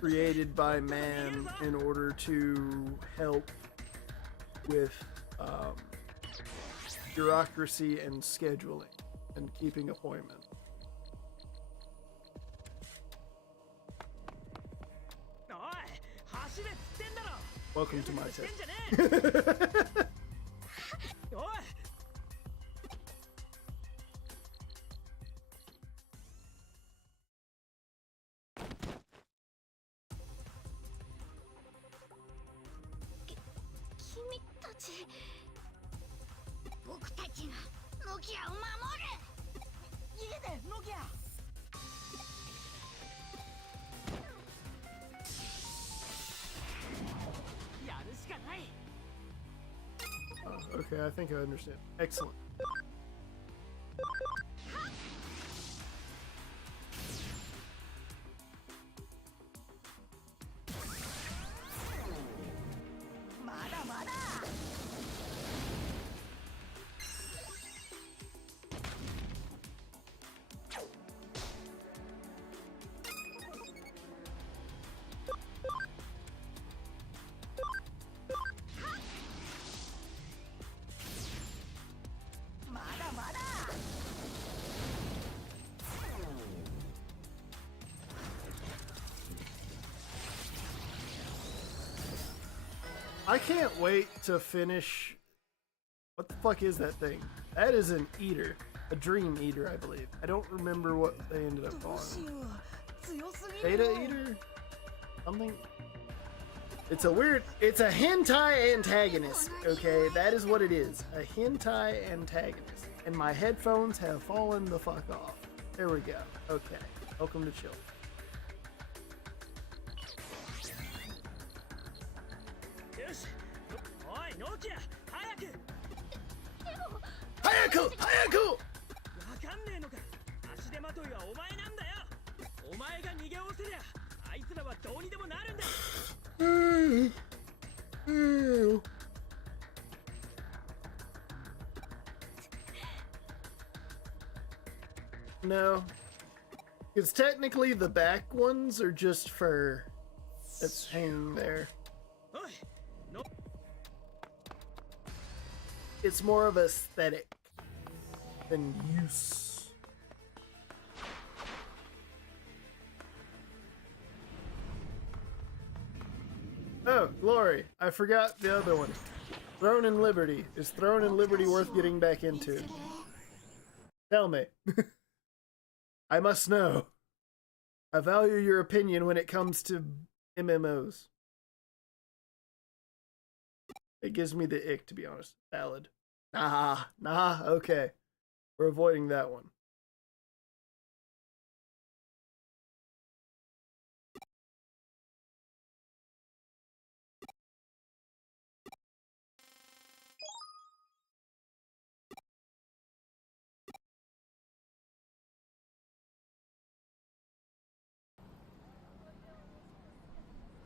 created by man in order to help with bureaucracy and scheduling and keeping appointments. Welcome to my test. おい 君たち僕たちがノキアを守る逃げてノキア Oh, okay, I think I understand. Excellent. I can't wait to finish. What the fuck is that thing? That is an eater. A dream eater, I believe. I don't remember what they ended up calling. Beta eater? Something? It's a weird. It's a hentai antagonist, okay? That is what it is. A hentai antagonist. And my headphones have fallen the fuck off. There we go. Okay. Welcome to chill. Hayaku! Hayaku! わかんねえのか足手まといはお前なんだよお前が逃げおせりゃあいつらはどうにでもなるんだ No. Because technically the back ones are just fur that's hanging there. おいの It's more of aesthetic than use. Oh, Glory. I forgot the other one. Throne and Liberty. Is Throne and Liberty worth getting back into? Tell me. I must know. I value your opinion when it comes to MMOs. It gives me the ick, to be honest. Valid. Nah, okay. We're avoiding that one.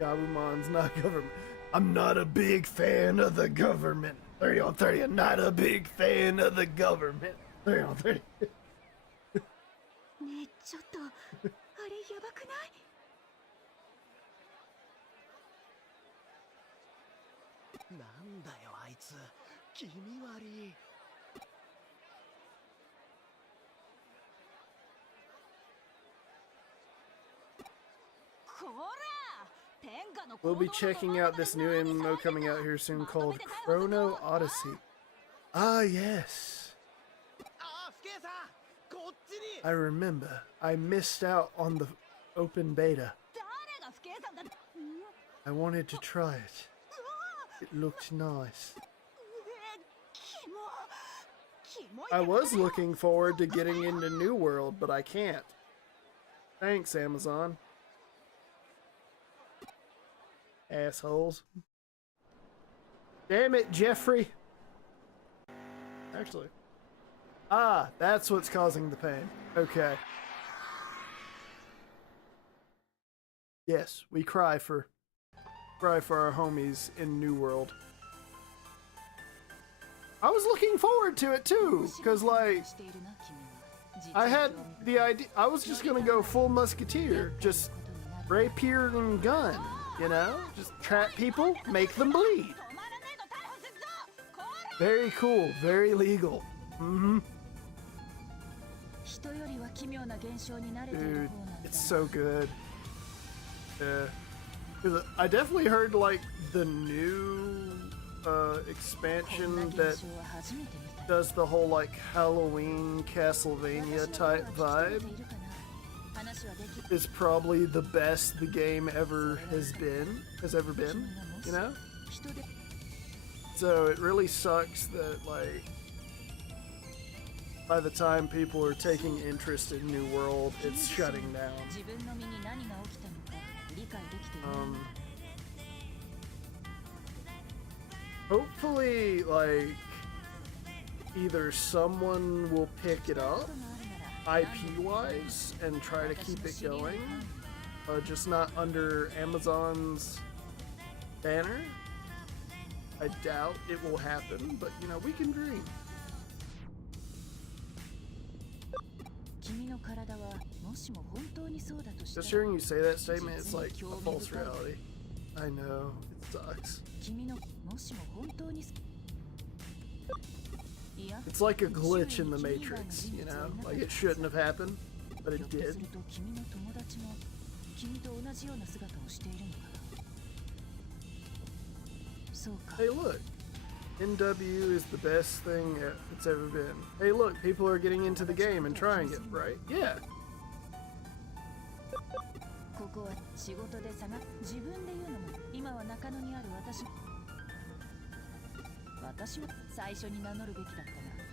Gabumon's not government. I'm not a big fan of the government. 30 on 30, I'm not a big fan of the government. 30 on 30. ねえちょっとあれやばくないなんだよあいつ気味悪い We'll be checking out this new MMO coming out here soon called Chrono Odyssey. Ah, yes. I remember. I missed out on the open beta. I wanted to try it. It looked nice. I was looking forward to getting into New World, but I can't. Thanks, Amazon. Assholes. Damn it, Jeffrey. Actually. Ah, that's what's causing the pain. Okay. Yes, we cry for our homies in New World. I was looking forward to it too, because like I had the idea I was just gonna go full musketeer, just rapier and gun, you know? Just trap people, make them bleed. Very cool, very legal. Mm-hmm. Dude, it's so good. Yeah. 'Cause I definitely heard like the new expansion that does the whole like Halloween Castlevania type vibe is probably the best the game ever has ever been, you know? So it really sucks that like by the time people are taking interest in New World, it's shutting down. Hopefully, like, either someone will pick it up IP-wise and try to keep it going, just not under Amazon's banner. I doubt it will happen, but, you know, we can dream. Just hearing you say that statement, it's like a false reality. I know, it sucks. It's like a glitch in the Matrix, you know? Like it shouldn't have happened, but it did. Hey look, NW is the best thing it's ever been. Hey look, people are getting into the game and trying it, right? Yeah.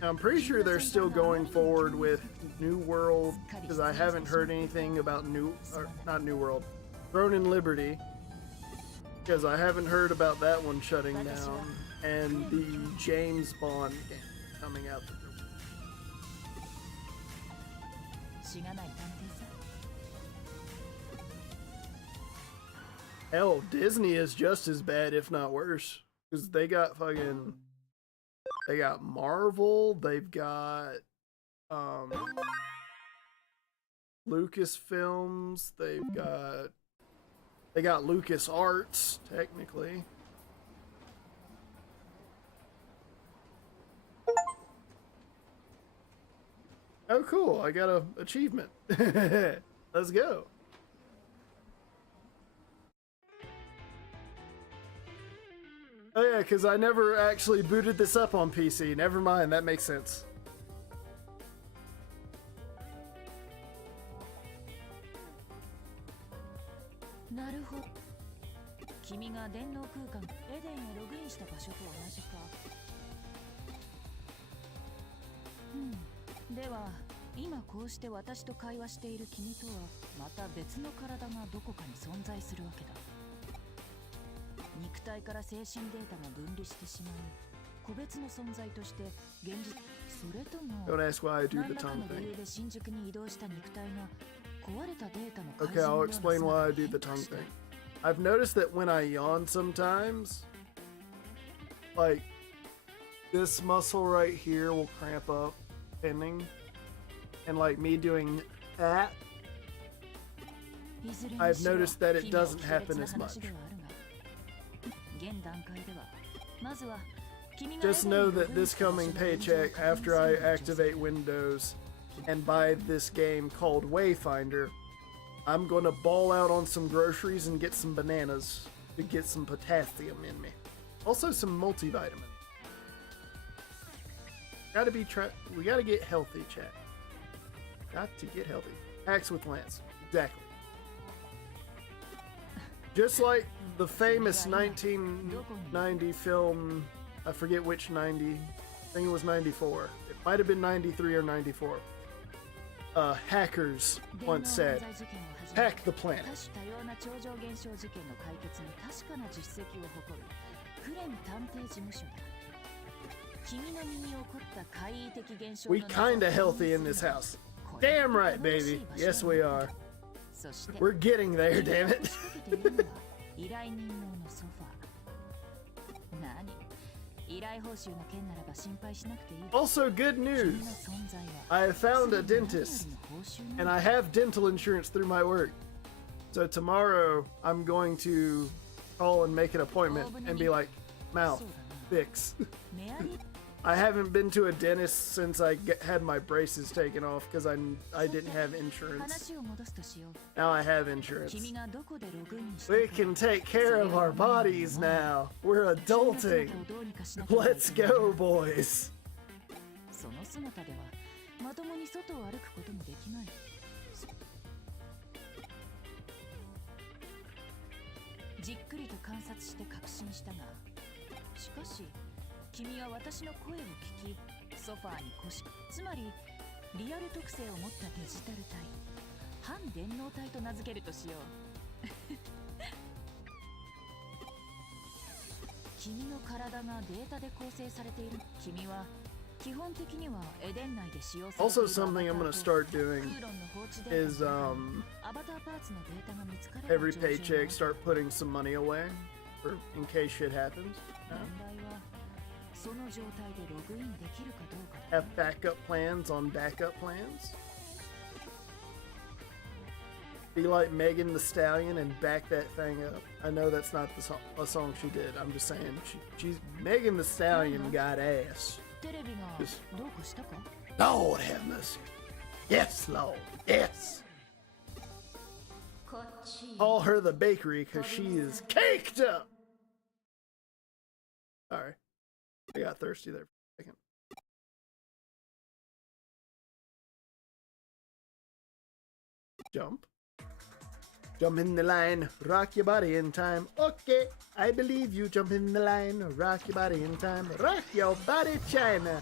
I'm pretty sure they're still going forward with New World, because I haven't heard anything about not New World, Throne and Liberty, because I haven't heard about that one shutting down, and the James Bond game coming out. Hell, Disney is just as bad, if not worse, because they got Marvel, they've got Lucasfilms, they got Lucas Arts, technically. Oh cool, I got an achievement. Let's go. Oh yeah, because I never actually booted this up on PC. Never mind, that makes sense. Don't ask why I do the tongue thing. Okay, I'll explain why I do the tongue thing. I've noticed that when I yawn sometimes, like, this muscle right here will cramp up, pending, and like me doing that, I've noticed that it doesn't happen as much. Just know that this coming paycheck, after I activate Windows and buy this game called Wayfinder, I'm gonna ball out on some groceries and get some bananas to get some potassium in me. Also some multivitamin. We gotta get healthy, chat. Got to get healthy. Hacks with Lance. Exactly. Just like the famous 1990 film, I forget which 90, I think it was 94. It Might have been 93 or 94. Hackers once said, hack the planet. 多種多様な超常現象事件の解決に確かな実績を誇るクレン探偵事務所だ。君の身に起こった怪異的現象の We kinda healthy in this house. Damn right, baby. Yes, we are. We're getting there, damn it. 依頼人用のソファー。何？依頼報酬の件ならば心配しなくていい。 Also, good news. I found a dentist, and I have dental insurance through my work. So tomorrow, I'm going to call and make an appointment and be like, mouth, fix. I haven't been to a dentist since I had my braces taken off because I didn't have insurance. Now I have insurance. We can take care of our bodies now. We're adulting. Let's go, boys. その姿ではまともに外を歩くこともできない。じっくりと観察して確信したが、しかし君は私の声を聞き、ソファーに腰、つまりリアル特性を持ったデジタル体、反電脳体と名付けるとしよう。君の体がデータで構成されている。君は基本的にはエデン内で使用されている。 Also, something I'm gonna start doing is every paycheck start putting some money away for in case shit happens. 問題はその状態でログインできるかどうかだ。 Have backup plans on backup plans. Be like Megan the Stallion and back that thing up. I know that's not a song she did. I'm just saying she's Megan the Stallion got ass. テレビがどうかしたか？ Lord have mercy. Yes, Lord. Yes. Call her the bakery because she is caked up. Sorry. I got thirsty there for a second. Jump. Jump in the line, rock your body in time. Okay, I believe you. Jump in the line, rock your body in time. Rock your body, China.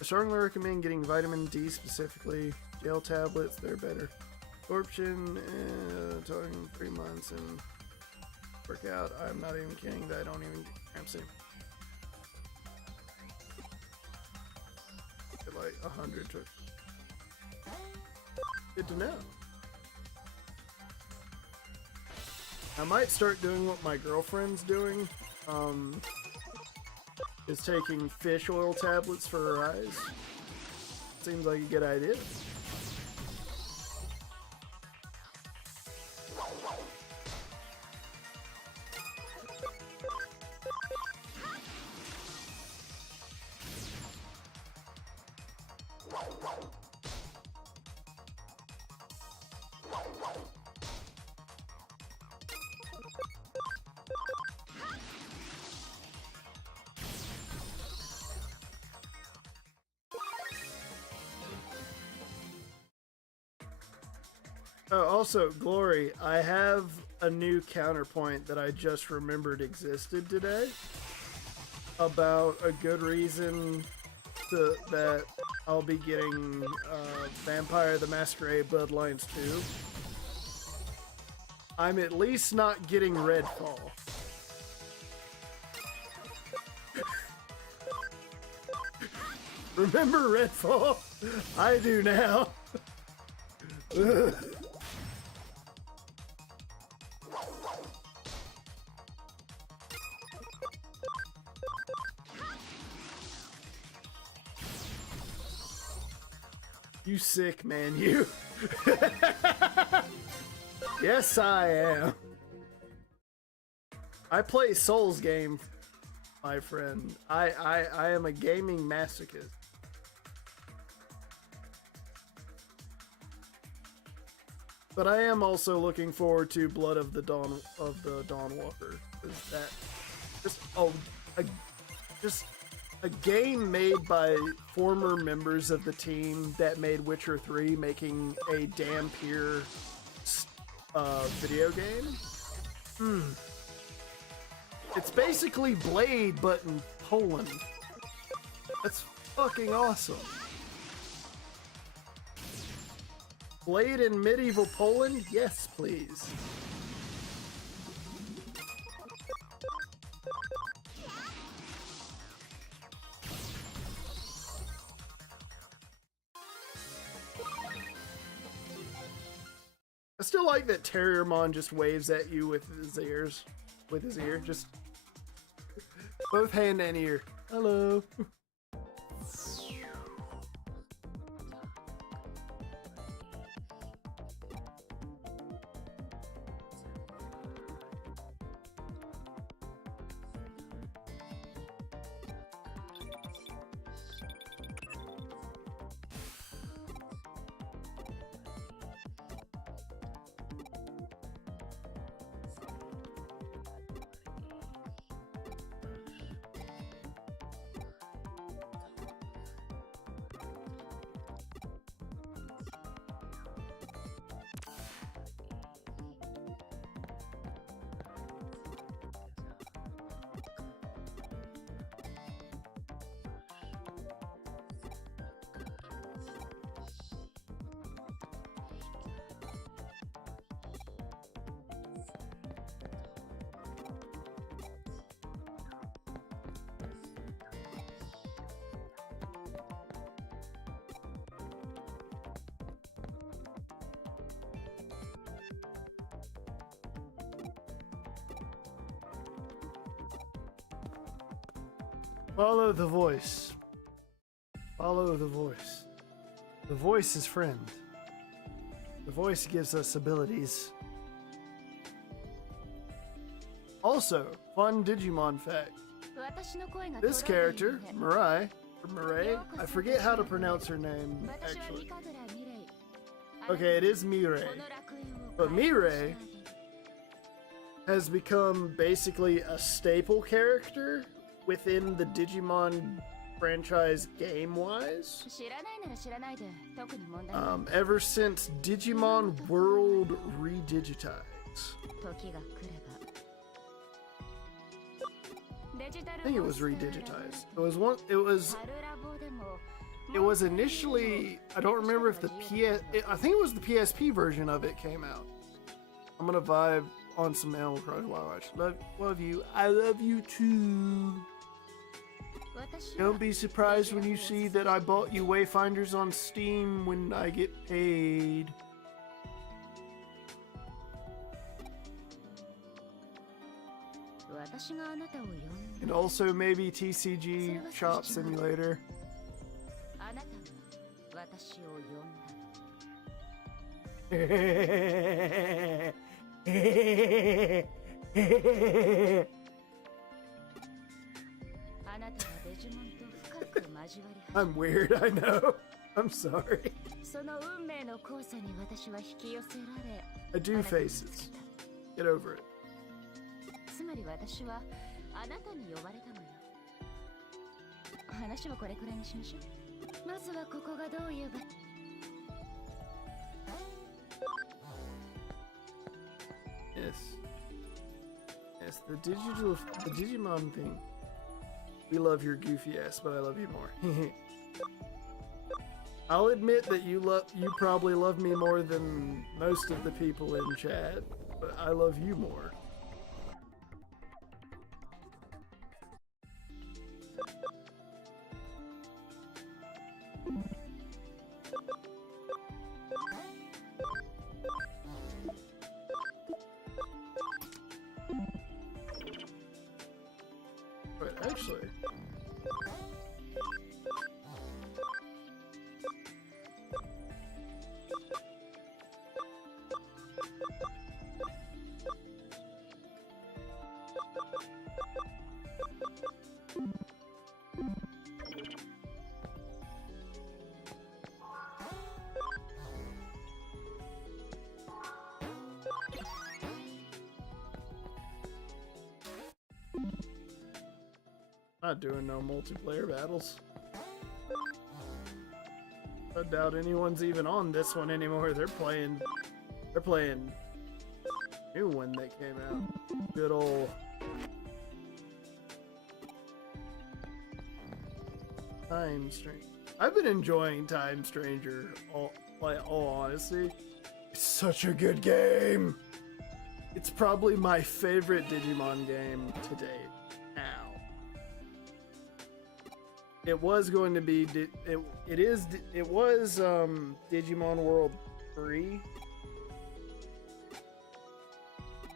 I strongly recommend getting vitamin D specifically. Gel tablets, they're better. Absorption, talking 3 months and work out. I'm not even kidding. I don't even get cramps in. Like 100 to. Good to know. I might start doing what my girlfriend's doing. Is taking fish oil tablets for her eyes. Seems like a good idea. Oh, also, Glory, I have a new counterpoint that I just remembered existed today about a good reason that I'll be getting Vampire the Masquerade Bloodlines 2. I'm at least not getting Redfall. Remember Redfall? I do now. Ugh. You sick man, you. Yes, I am. I play Souls game, my friend. I am a gaming masochist. But I am also looking forward to Blood of the Dawnwalker. Is that just a game made by former members of the team that made Witcher 3, making a Dampier video game? It's basically Blade, but in Poland. That's fucking awesome. Blade in medieval Poland? Yes, please. I still like that Terriermon just waves at you with his ears. With his ear, just both hand and ear. Hello. Follow the voice. Follow the voice. The voice is friend. The voice gives us abilities. Also, fun Digimon fact. This character, Mirai, I forget how to pronounce her name, actually. Okay, it is Mirai. But Mirai has become basically a staple character within the Digimon franchise game-wise. Ever since Digimon World Redigitize. I think it was redigitized. It was initially, I don't remember if I think it was the PSP version of it came out. I'm gonna vibe on some Animal Crossing while I watch. Love you. I love you too. Don't be surprised when you see that I bought you Wayfinders on Steam when I get paid. And also maybe TCG Shop Simulator. I'm weird, I know. I'm sorry. I do faces. Get over it. Yes. Yes, the Digimon thing. We love your goofy ass, but I love you more. I'll admit that you probably love me more than most of the people in chat, but I love you more. But actually, not doing no multiplayer battles. I doubt anyone's even on this one anymore. They're playing new one that came out. Good old Time Stranger. I've been enjoying Time Stranger, all honesty. It's such a good game. It's probably my favorite Digimon game to date. Now, it was going to be it was Digimon World 3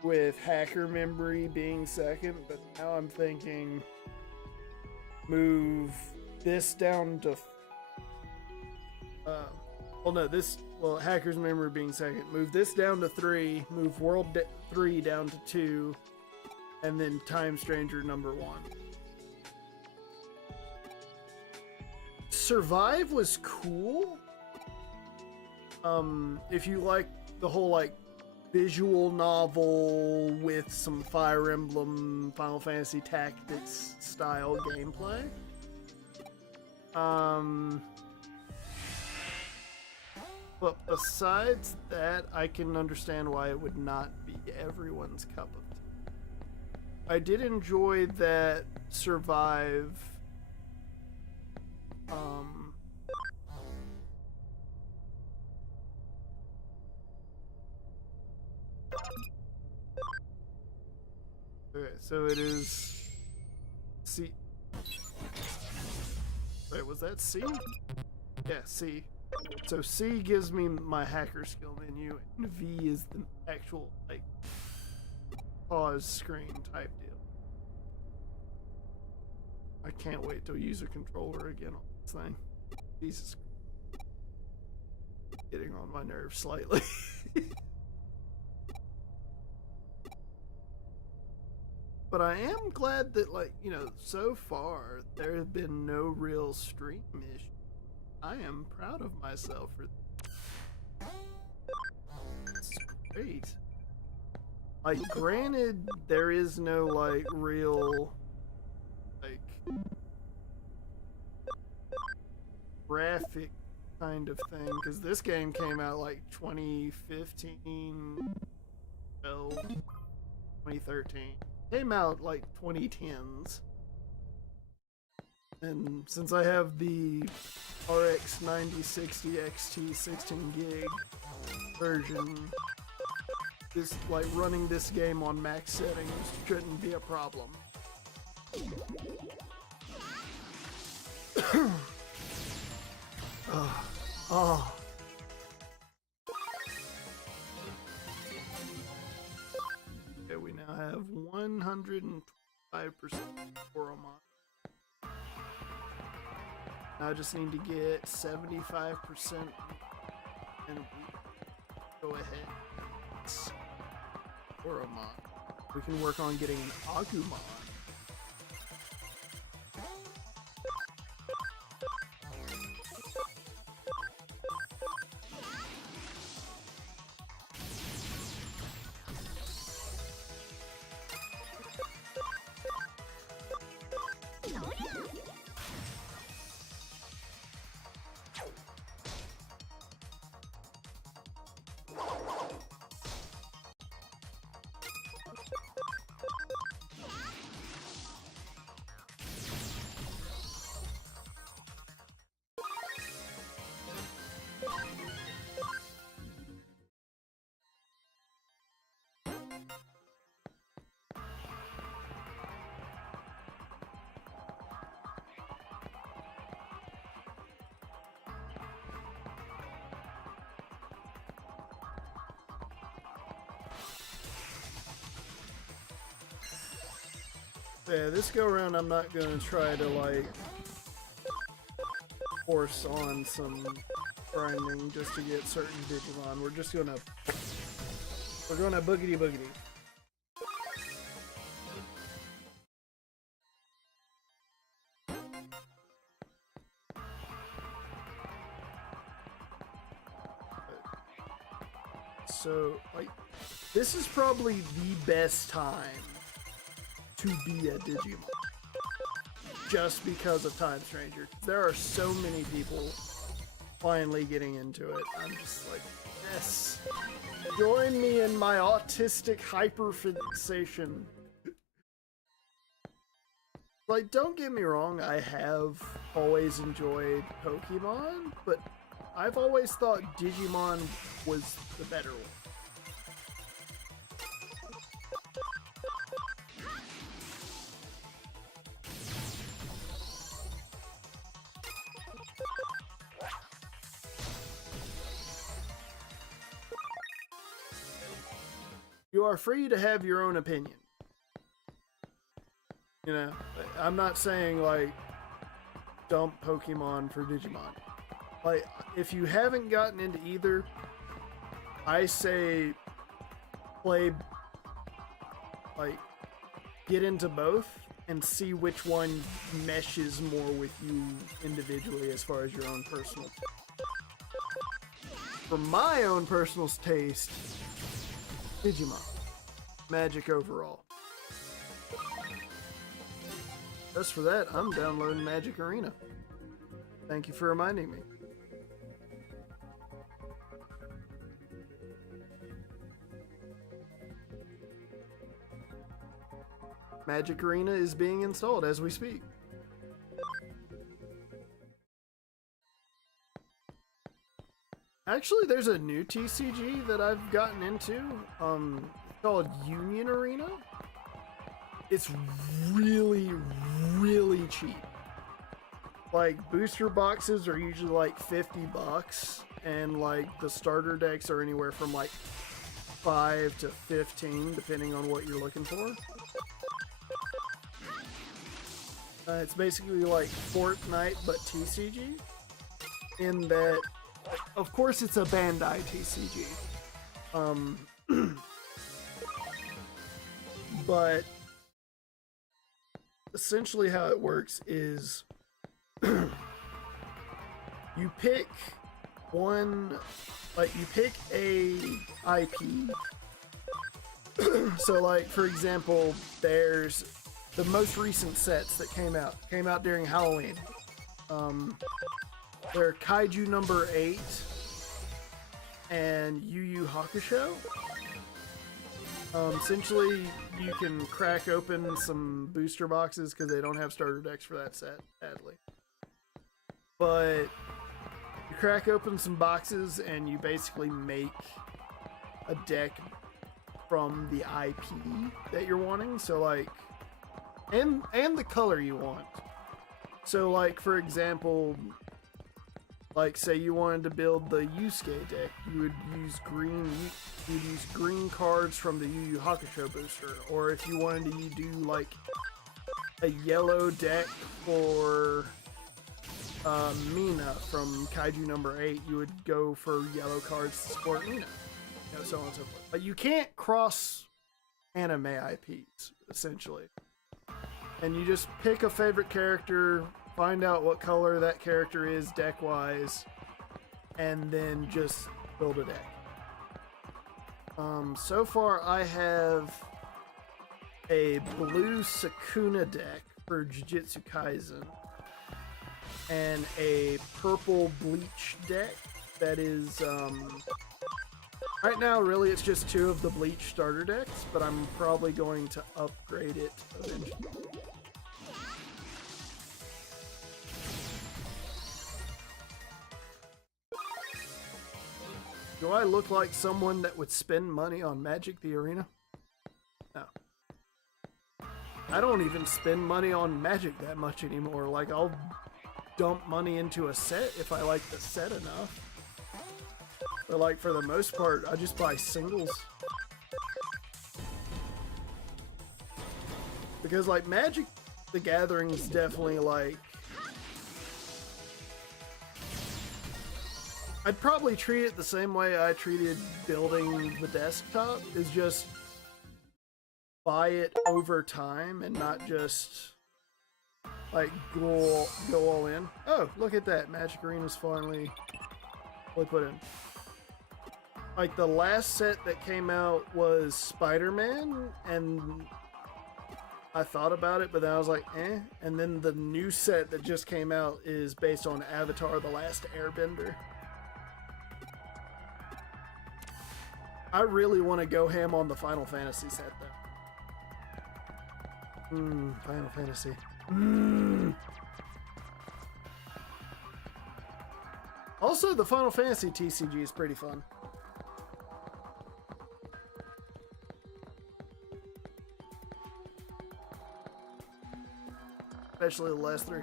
with Hacker Memory being second, but now I'm thinking move this down to Hacker's Memory being second. Move this down to 3, move World 3 down to 2, and then Time Stranger number 1. Survive was cool. If you like the whole like visual novel with some Fire Emblem, Final Fantasy Tactics style gameplay. But besides that, I can understand why it would not be everyone's cup of tea. I did enjoy that Survive. Okay, so it is C. Wait, was that C? Yeah, C. So C gives me my hacker skill menu, and V is the actual, like, pause screen type deal. I can't wait to use a controller again on this thing. Jesus. Getting on my nerves slightly. But I am glad that, like, you know, so far there have been no real stream issues. I am proud of myself for that. It's great. Like, granted, there is no, like, real, like, graphic kind of thing, because this game came out, like, 2015, 12, 2013. Came out, like, 2010s. And since I have the RX 9060 XT 16 gig version, just like running this game on max settings shouldn't be a problem. Oh. Okay, we now have 125% for a month. I just need to get 75% and go ahead for a month. We can work on getting an Agumon. Yeah, this go around I'm not gonna try to like force on some grinding just to get certain Digimon. We're gonna boogity boogity. So, like, this is probably the best time to be a Digimon, just because of Time Stranger. There are so many people finally getting into it. I'm just like, yes, join me in my autistic hyperfixation. Like, don't get me wrong, I have always enjoyed Pokemon, but I've always thought Digimon was the better one. You are free to have your own opinion. You know, I'm not saying, like, dump Pokemon for Digimon. Like, if you haven't gotten into either, I say play, like, get into both and see which one meshes more with you individually as far as your own personal taste. For my own personal taste, Digimon. Magic overall. As for that, I'm downloading Magic Arena. Thank you for reminding me. Magic Arena is being installed as we speak. Actually, there's a new TCG that I've gotten into, called Union Arena. It's really, really cheap. Like, booster boxes are usually like $50, and like the starter decks are anywhere from like 5 to 15, depending on what you're looking for. It's basically like Fortnite, but TCG. In that, of course, it's a Bandai TCG. But essentially how it works is you pick one, like you pick a IP. So like, for example, there's the most recent sets that came out during Halloween. They're Kaiju number 8 and Yu Yu Hakusho. Essentially, you can crack open some booster boxes because they don't have starter decks for that set, sadly. But you crack open some boxes and you basically make a deck from the IP that you're wanting. So like, and the color you want. So like, for example, like say you wanted to build the Yusuke deck, you would use green cards from the Yu Yu Hakusho booster. Or if you wanted to do like a yellow deck for Mina from Kaiju number 8, you would go for yellow cards to support Mina. You know, so on and so forth. But you can't cross anime IPs, essentially. And you just pick a favorite character, find out what color that character is deck-wise, and then just build a deck. So far I have a blue Sukuna deck for Jujutsu Kaisen, and a purple Bleach deck that is, right now really it's just 2 of the Bleach starter decks, but I'm probably going to upgrade it eventually. Do I look like someone that would spend money on Magic the Arena? No. I don't even spend money on Magic that much anymore. Like, I'll dump money into a set if I like the set enough. But like, for the most part, I just buy singles. Because like, Magic the Gathering is definitely like, I'd probably treat it the same way I treated building the desktop, is just buy it over time and not just like go all in. Oh, look at that. Magic Arena's finally put in. Like, the last set that came out was Spider-Man, and I thought about it, but then I was like, eh. And then the new set that just came out is based on Avatar: The Last Airbender. I really want to go ham on the Final Fantasy set, though. Final Fantasy. Also, the Final Fantasy TCG is pretty fun. Especially the last three.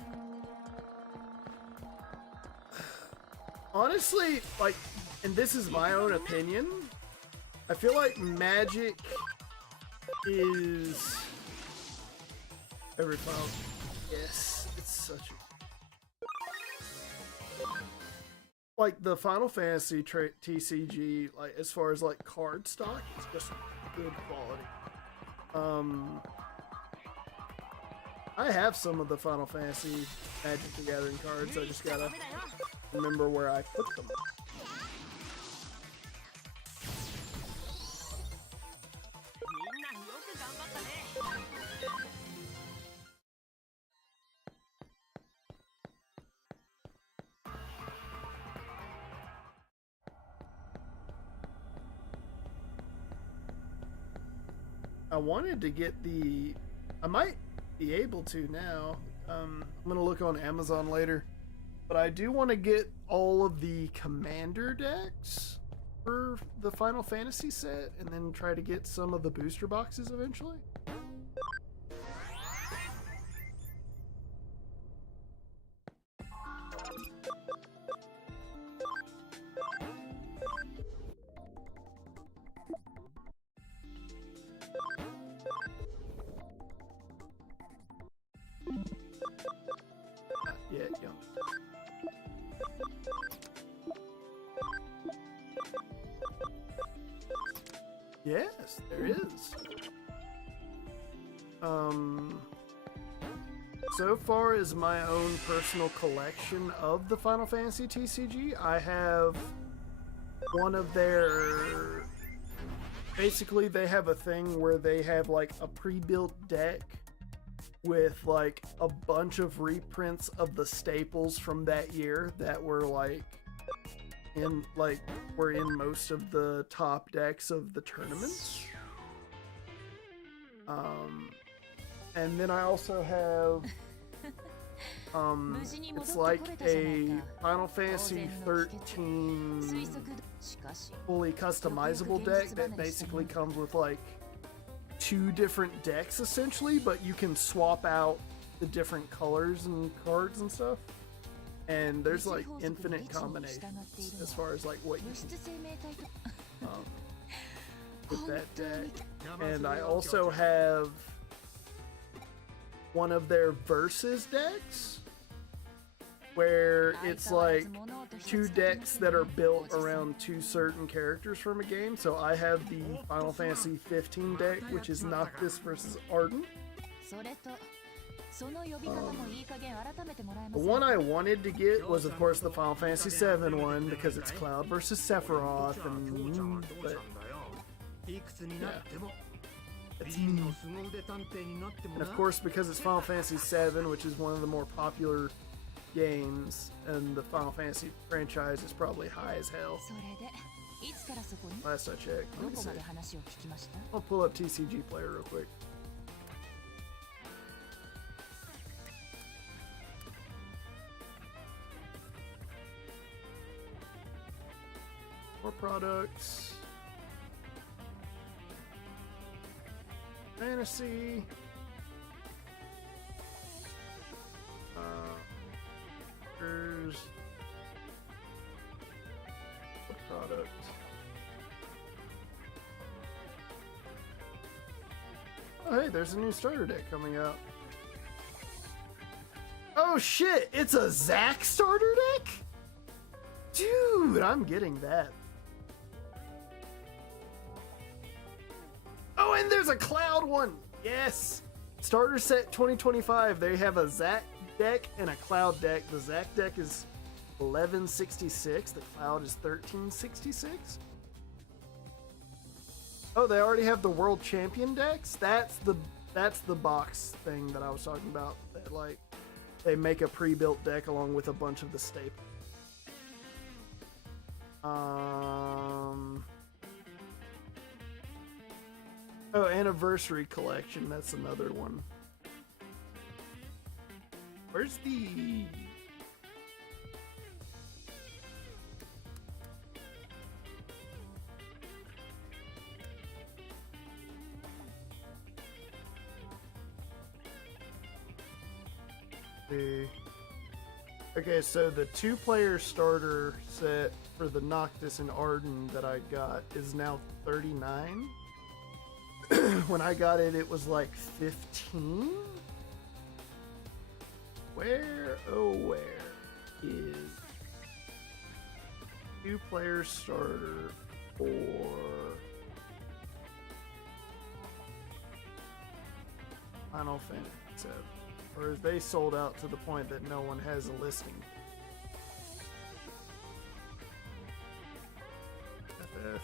Honestly, like, and this is my own opinion, I feel like Magic is every Final. Yes, it's such a like the Final Fantasy TCG. Like as far as like card stock, it's just good quality. I have some of the Final Fantasy Magic the Gathering cards. I just gotta remember where I put them. I wanted to get the... I might be able to now. I'm gonna look on Amazon later. But I do want to get all of the Commander decks for the Final Fantasy set, and then try to get some of the booster boxes eventually. Yeah. Yes, there is. So far as my own personal collection of the Final Fantasy TCG, I have one of their... Basically, they have a thing where they have like a pre-built deck with like a bunch of reprints of the staples from that year that were like in most of the top decks of the tournaments. And then I also have it's like a Final Fantasy 13 fully customizable deck that basically comes with like 2 different decks essentially, but you can swap out the different colors and cards and stuff. And there's like infinite combinations as far as like what you can with that deck. And I also have one of their versus decks where it's like 2 decks that are built around 2 certain characters from a game. So I have the Final Fantasy 15 deck, which is Noctis versus Arden. The one I wanted to get was, of course, the Final Fantasy 7 one because it's Cloud versus Sephiroth, but yeah. It's me. And of course, because it's Final Fantasy 7, which is one of the more popular games, and the Final Fantasy franchise is probably high as hell. Last I checked. Let me see. I'll pull up TCG Player real quick. More products. Fantasy. There's a product. Oh, hey, there's a new starter deck coming out. Oh shit, it's a Zack starter deck? Dude, I'm getting that. Oh, and there's a Cloud one. Yes. Starter set 2025. They have a Zack deck and a Cloud deck. The Zack deck is 1166. The Cloud is 1366. Oh, they already have the World Champion decks. That's the box thing that I was talking about. That like they make a pre-built deck along with a bunch of the staples. Oh, Anniversary Collection. That's another one. Where's the... Okay, so the 2-player starter set for the Noctis and Arden that I got is now 39. When I got it, it was like 15. Where, oh where is 2-player starter for Final Fantasy 7? Or is they sold out to the point that no one has a listing? FF.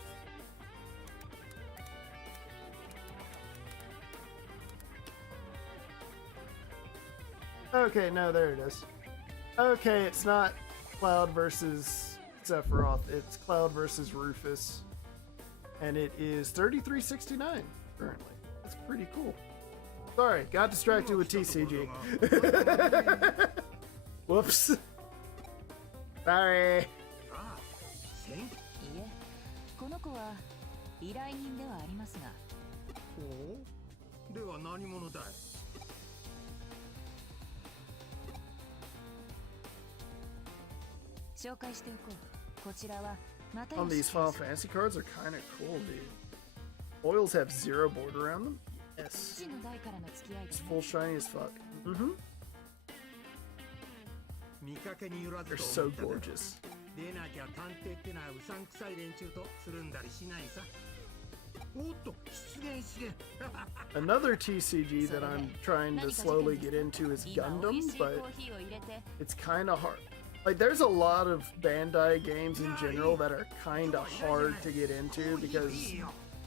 Okay, no, there it is. Okay, it's not Cloud versus Sephiroth, it's Cloud versus Rufus. And it is 3369 currently. That's pretty cool. Sorry, got distracted with TCG. Whoops. Sorry. いえ、この子は依頼人ではありますが。おお、では何者だい？紹介しておこう。こちらはまた On these Final Fantasy cards are kind of cool, dude. Foils have 0 border around them. Yes. 父の代からの付き合いで It's ね。 full shiny as fuck. Mm-hmm. 見かけによらず They're と so 思っただろう。 gorgeous. でなきゃ探偵ってのはうさんくさい連中とつるんだりしないさ。おっと、出現出現。 Another TCG that I'm trying to slowly get into is 今美 Gundam, 味しいコ but ーヒーを入れて it's kind of hard. Like, there's a lot of Bandai games in general that are kind of hard to get into because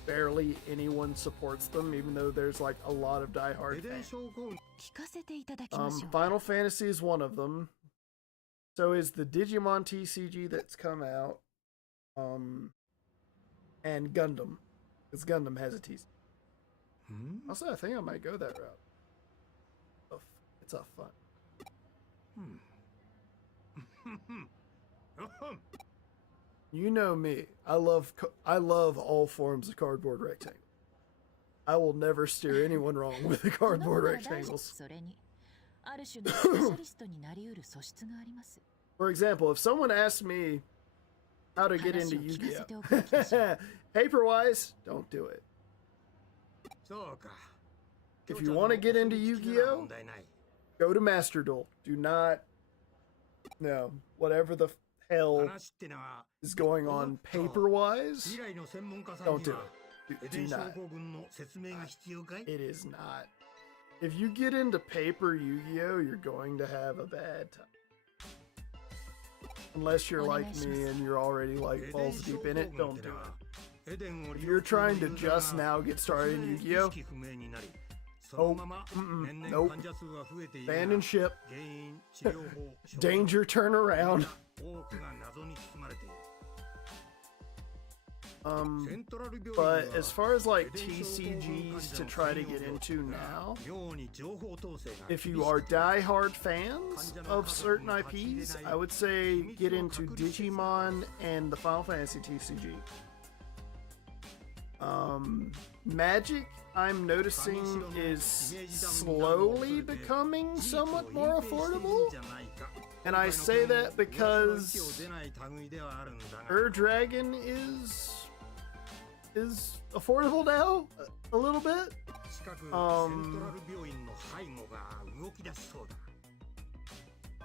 barely anyone supports them, even though there's like a lot of diehard エデン fans. 症候群 聞かせていただきましょう。 Final Fantasy is one of them. So is the Digimon TCG that's come out. And Gundam. Because Gundam has a TCG. Also, I think I might go that route. It's a fun. You know me. I love all forms of cardboard rectangle. I will never steer anyone wrong with the この子 cardboard は大事 rectangles. それにある種のスペシャリストになり得る素質があります。 For example, if someone asked me how to get into 話を聞かせてお Yu-Gi-Oh! くべきでしょう。 Paper-wise, don't do it. そうか。 If you want to get into Yu-Gi-Oh! 問題ない。 Go to Master Duel. Do not... No. Whatever the hell 話ってのは is going on paper-wise, 未来の専門家さん don't に do は it. エ Do デン症 not. 候群の説明が必要かい？ It is not. If you get into paper Yu-Gi-Oh, you're going to have a bad time. Unless you're like me and you're already like balls deep in it, don't do it. If you're trying to just now get started in Yu-Gi-Oh, oh, nope. Abandon ship. Danger turnaround. But as far as like TCGs to try to get into now, if you are diehard fans of certain IPs, I would say get into Digimon and the Final Fantasy TCG. Magic, I'm noticing, is slowly becoming somewhat more affordable. And I say that because Dragon is affordable now a little bit.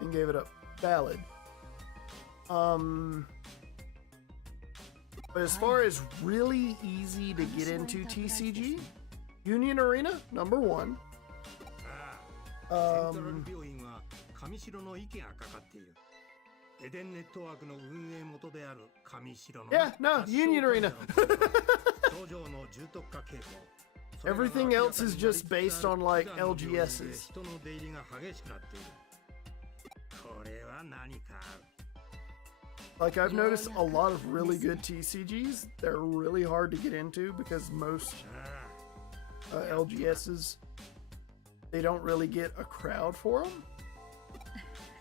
And gave it up. Valid. But as far as really easy to get into TCG, Union Arena, number 1. Yeah, no, Union Arena. Everything else is just based on like LGSs. Like, I've noticed a lot of really good TCGs, they're really hard to get into because most LGSs, they don't really get a crowd for them.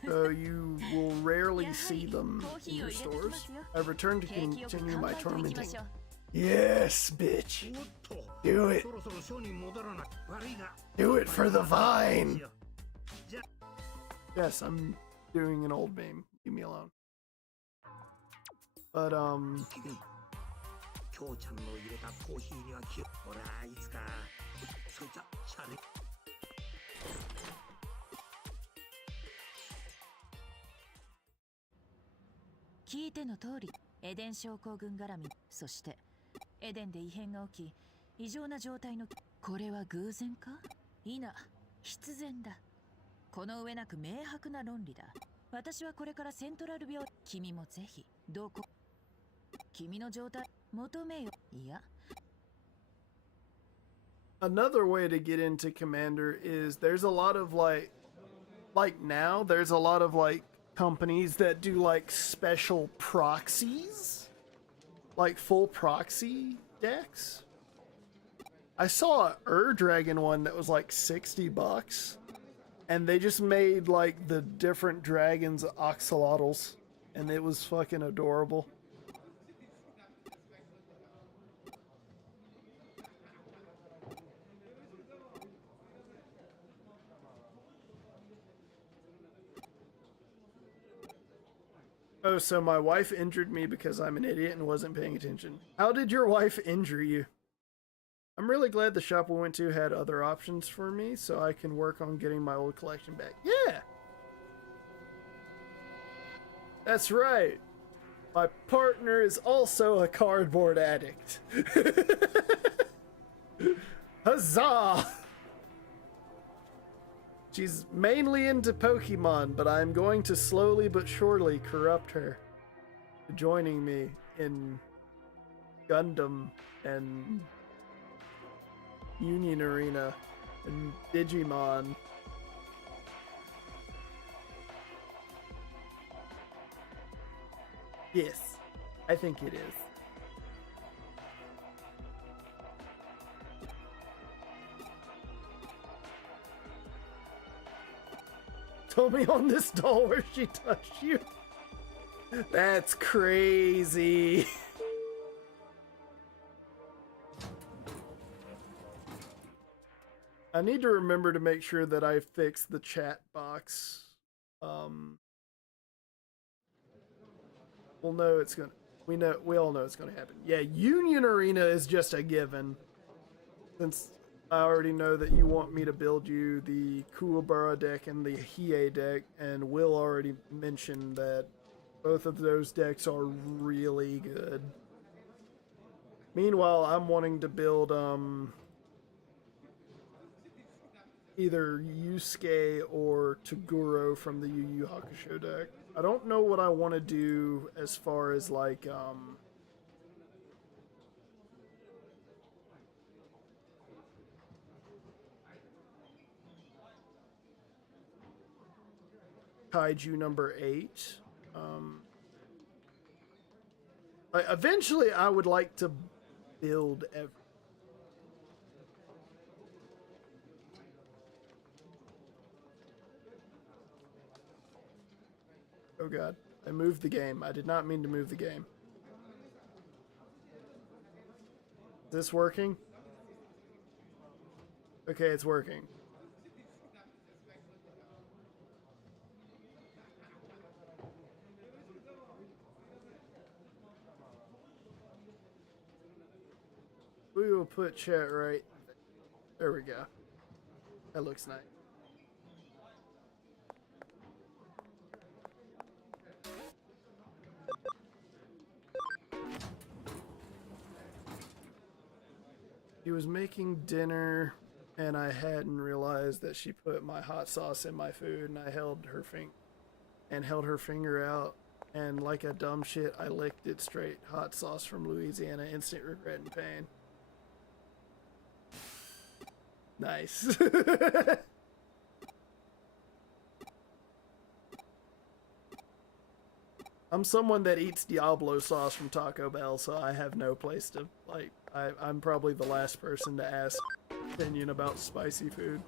so you will rarely see them in your stores. I've returned to continue my tormenting. Yes, bitch. おっと Do it. そろそろ署に戻らない悪いが Do it for the vine. じゃ Yes, I'm doing an old meme. Leave me alone. But 君京ちゃんの入れたコーヒーには気をほらいつかそいつはシャレ聞いての通り、エデン症候群絡み、そしてエデンで異変が起き、異常な状態の。これは偶然か？いな、必然だ。この上なく明白な論理だ。私はこれからセントラル病。君もぜひどこ。君の状態求めよ。いや。another way to get into Commander is there's a lot of like now there's a lot of like companies that do like special proxies, like full proxy decks. I saw a Dragon one that was like $60, and they just made like the different dragons axolotls, and it was fucking adorable. Oh, so my wife injured me because I'm an idiot and wasn't paying attention. How did your wife injure you? I'm really glad the shop we went to had other options for me, so I can work on getting my old collection back. Yeah! That's right. My partner is also a cardboard addict. Huzzah! She's mainly into Pokemon, but I'm going to slowly but surely corrupt her to joining me in Gundam and Union Arena and Digimon. Yes, I think it is. Told me on this doll where she touched you. That's crazy. I need to remember to make sure that I fix the chat box. We'll know it's gonna. We all know it's gonna happen. Yeah, Union Arena is just a given. Since I already know that you want me to build you the Kuwabara deck and the Hiei deck, and Will already mentioned that both of those decks are really good. Meanwhile, I'm wanting to build either Yusuke or Toguro from the Yu Yu Hakusho deck. I don't know what I want to do as far as like Kaiju number 8. Eventually I would like to build Oh god, I moved the game. I did not mean to move the game. Is this working? Okay, it's working. We will put chat right there. We go. That looks nice. She was making dinner, and I hadn't realized that she put my hot sauce in my food, and I held her finger out, and like a dumb shit, I licked it straight. Hot sauce from Louisiana, instant regret and pain. Nice. I'm someone that eats Diablo sauce from Taco Bell, so I have no place to, like, I'm probably the last person to ask opinion about spicy food.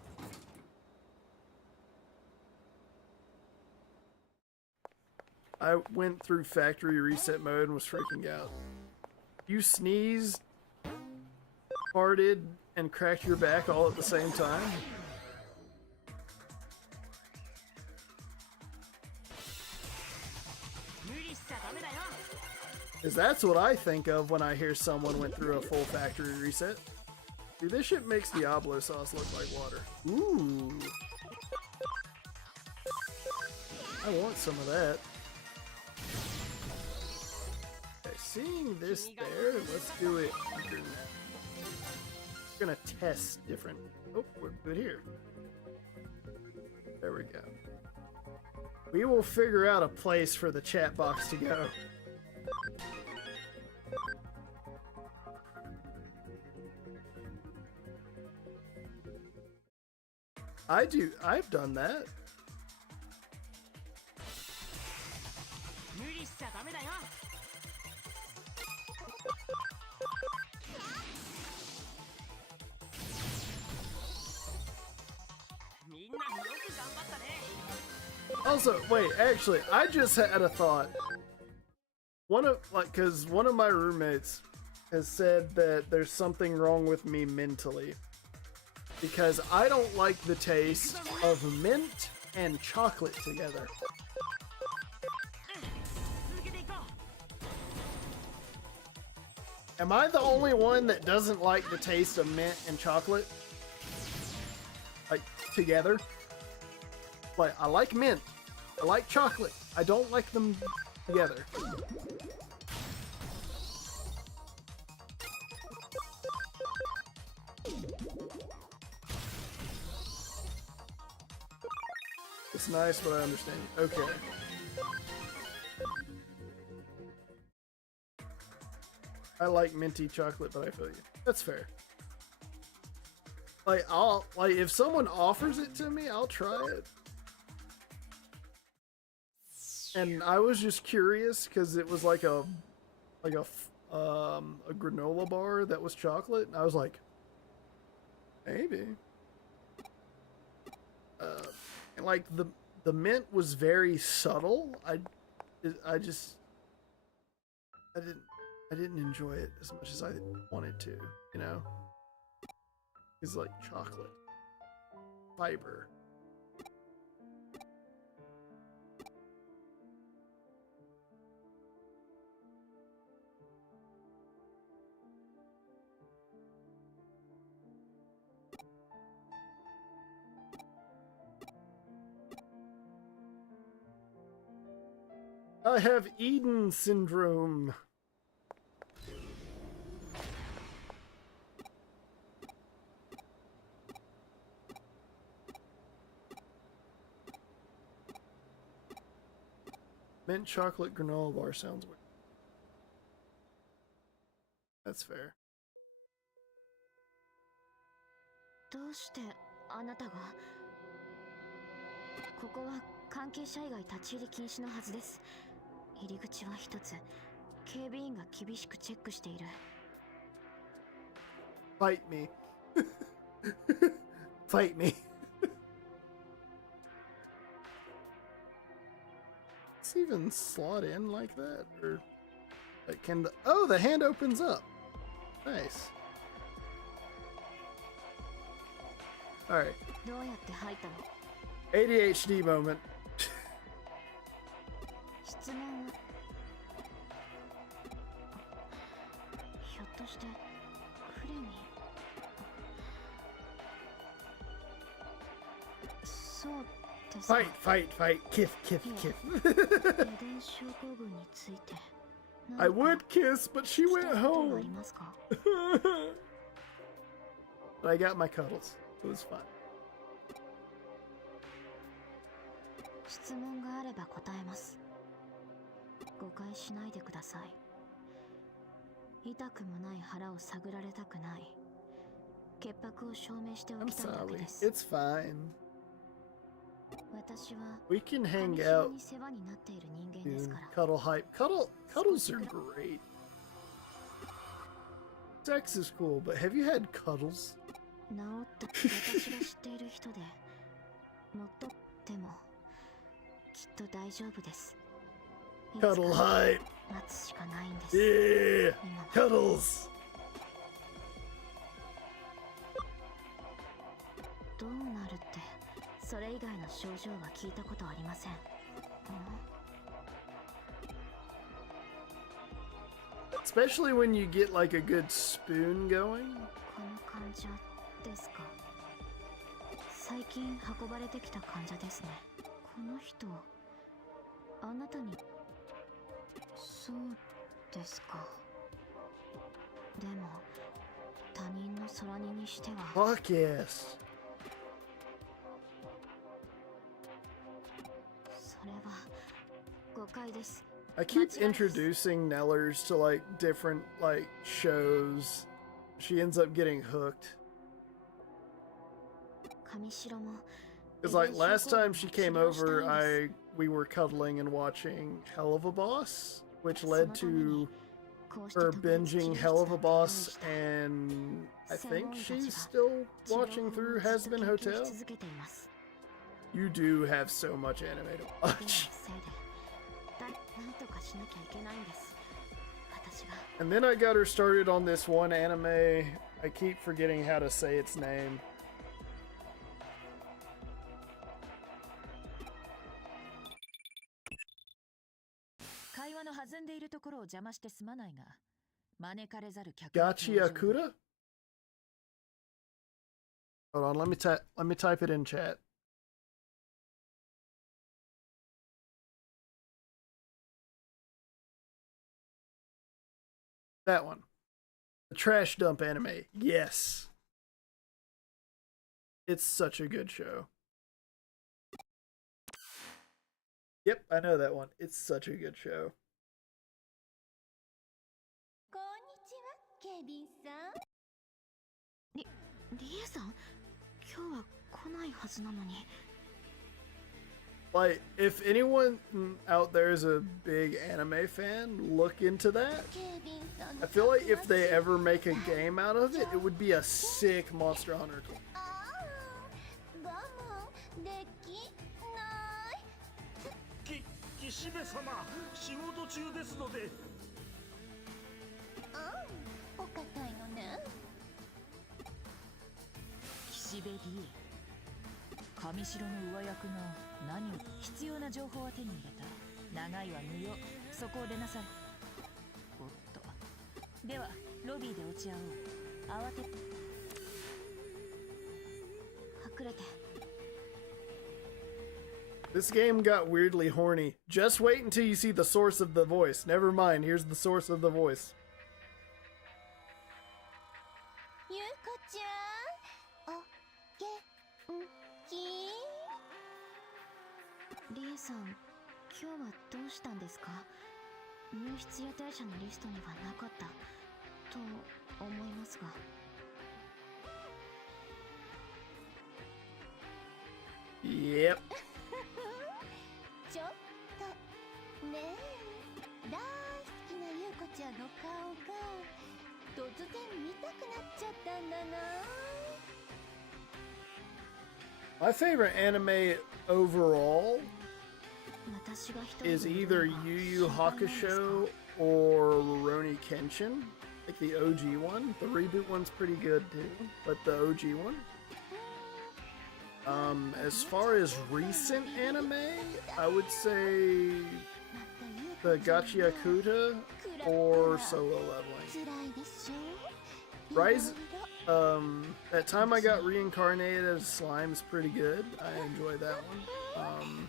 I went through factory reset mode and was freaking out. You sneezed, farted, and cracked your back all at the same time? Because that's what I think of when I hear someone went through a full factory reset. Dude, this shit makes Diablo sauce look like water. Ooh. I want some of that. Okay, seeing this there, let's do it. We're gonna test different. Oh, we're good here. There we go. We will figure out a place for the chat box to go. I've done that. Also, wait, actually, I just had a thought. Cause one of my roommates has said that there's something wrong with me mentally. Because I don't like the taste of mint and chocolate together. Am I the only one that doesn't like the taste of mint and chocolate? Like, together? Like, I like mint. I like chocolate. I don't like them together. It's nice, but I understand. Okay. I like minty chocolate, but I feel you. That's fair. Like, if someone offers it to me, I'll try it. And I was just curious because it was like a granola bar that was chocolate, and I was like, maybe. And like the mint was very subtle. I didn't enjoy it as much as I wanted to, you know? It's like chocolate. Fiber. I have Eden syndrome. Mint chocolate granola bar sounds weird. That's fair. どうしてあなたがここは関係者以外立ち入り禁止のはずです。入り口は一つ。警備員が厳しくチェックしている。Fight me. Fight me. Does it even slot in like that? Or like can the oh, the hand opens up. Nice. Alright. どうやって入ったの？ ADHD moment. 質問はひょっとしてフレミそうですか。 Fight. Kiff. 遺伝症候群について I would kiss, but she went あ home. りますか？ But I got my cuddles. It was fun. 質問があれば答えます。誤解しないでください。痛くもない腹を探られたくない。潔白を証明してお I'm きたいだけ sorry. です。 It's fine. 私は We can 神 hang 島 out に世話になっている人間ですか and ら。 cuddle hype. Cuddles are great. Sex is cool, but have you had cuddles? 治った私が知っている人でもっとでもきっと大丈夫です。Cuddle hype. 待つしかないんです。 Yeah. 今は Cuddles. どうなるってそれ以外の症状は聞いたことありません。Especially when you get like a good spoon going. この患者ですか。最近運ばれてきた患者ですね。この人あなたに。そうですか。でも他人の空人にしては。 Fuck yes. それは誤解です。 I keep introducing Nellers to like different like shows. She ends up getting hooked. 上白も Because like last time she came over, we were cuddling and watching Hell of a Boss, which led to her binging Hell of a Boss, and I think she's still watching through Has-Been Hotel. You do have so much anime to watch. And then I got her started on this one anime. I keep forgetting how to say its name. 会話の弾んでいるところを邪魔してすまないが、招かれざる客 Gachiakuda? Hold on, let me type it in chat. That one. The trash dump anime. Yes. It's such a good show. Yep, I know that one. It's such a good show. こんにちは、ケビンさん。リエさん、今日は来ないはずなのに。 Like, if anyone out there is a big anime fan, look into that. I feel like if they ever make a game out of it, it would be a sick Monster Hunter game. 岸辺様、仕事中ですので。お堅いのね。岸辺理恵、上白の上役が何を必要な情報は手に入れた。長いは無用、そこを出なさい。おっと、ではロビーで落ち合おう。慌て隠れて。 This game got weirdly horny. Just wait until you see the source of the voice. Never mind, here's the source of the voice. ゆうこちゃん、お元気？リエさん、今日はどうしたんですか？入室予定者のリストにはなかったと思いますが。Yep. ちょっとねえ、大好きなゆうこちゃんの顔が突然見たくなっちゃったんだな。 My favorite anime overall is either Yu Yu Hakusho or Rurouni Kenshin, like the OG one. The reboot one's pretty good too, but the OG one. As far as recent anime, I would say the Gachiakuta or Solo Leveling. Rise, that time I got reincarnated as Slime's pretty good. I enjoy that one.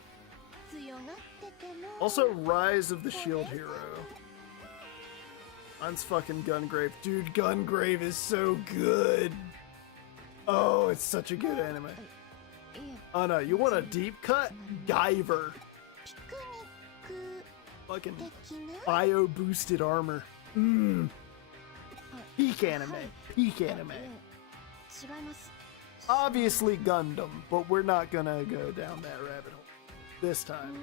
Also Rise of the Shield Hero. Mine's fucking Gungrave. Dude, Gungrave is so good. Oh, it's such a good anime. Oh no, you want a deep cut? Guyver. Fucking bio boosted armor. Peak anime. Peak anime. Obviously Gundam, but we're not gonna go down that rabbit hole this time.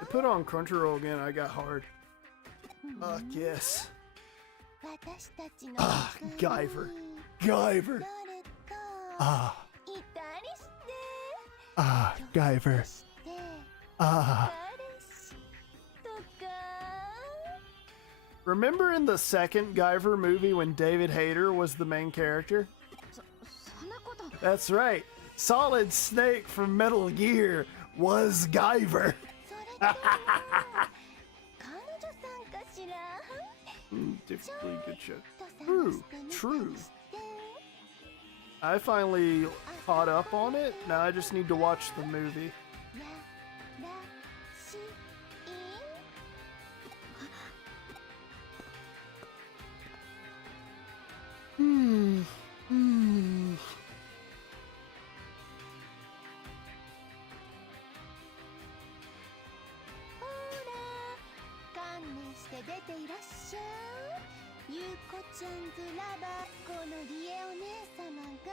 I put on Crunchyroll again, I got hard. Fuck yes. Ah, Guyver. Guyver. Ah. Ah, Guyver. して Ah. 彼氏とか Remember in the second Guyver movie when David Hayter was the main character? そんなこと That's right. Solid Snake from Metal Gear was Guyver. それって彼女さんかしら Differently good show. と探 True, してみたり true. して I finally caught up on it. Now I just need to watch the movie. やらしい Hmm. Hmm. ほら観念して出ていらっしゃいゆうこちゃんずラバこのリエお姉様が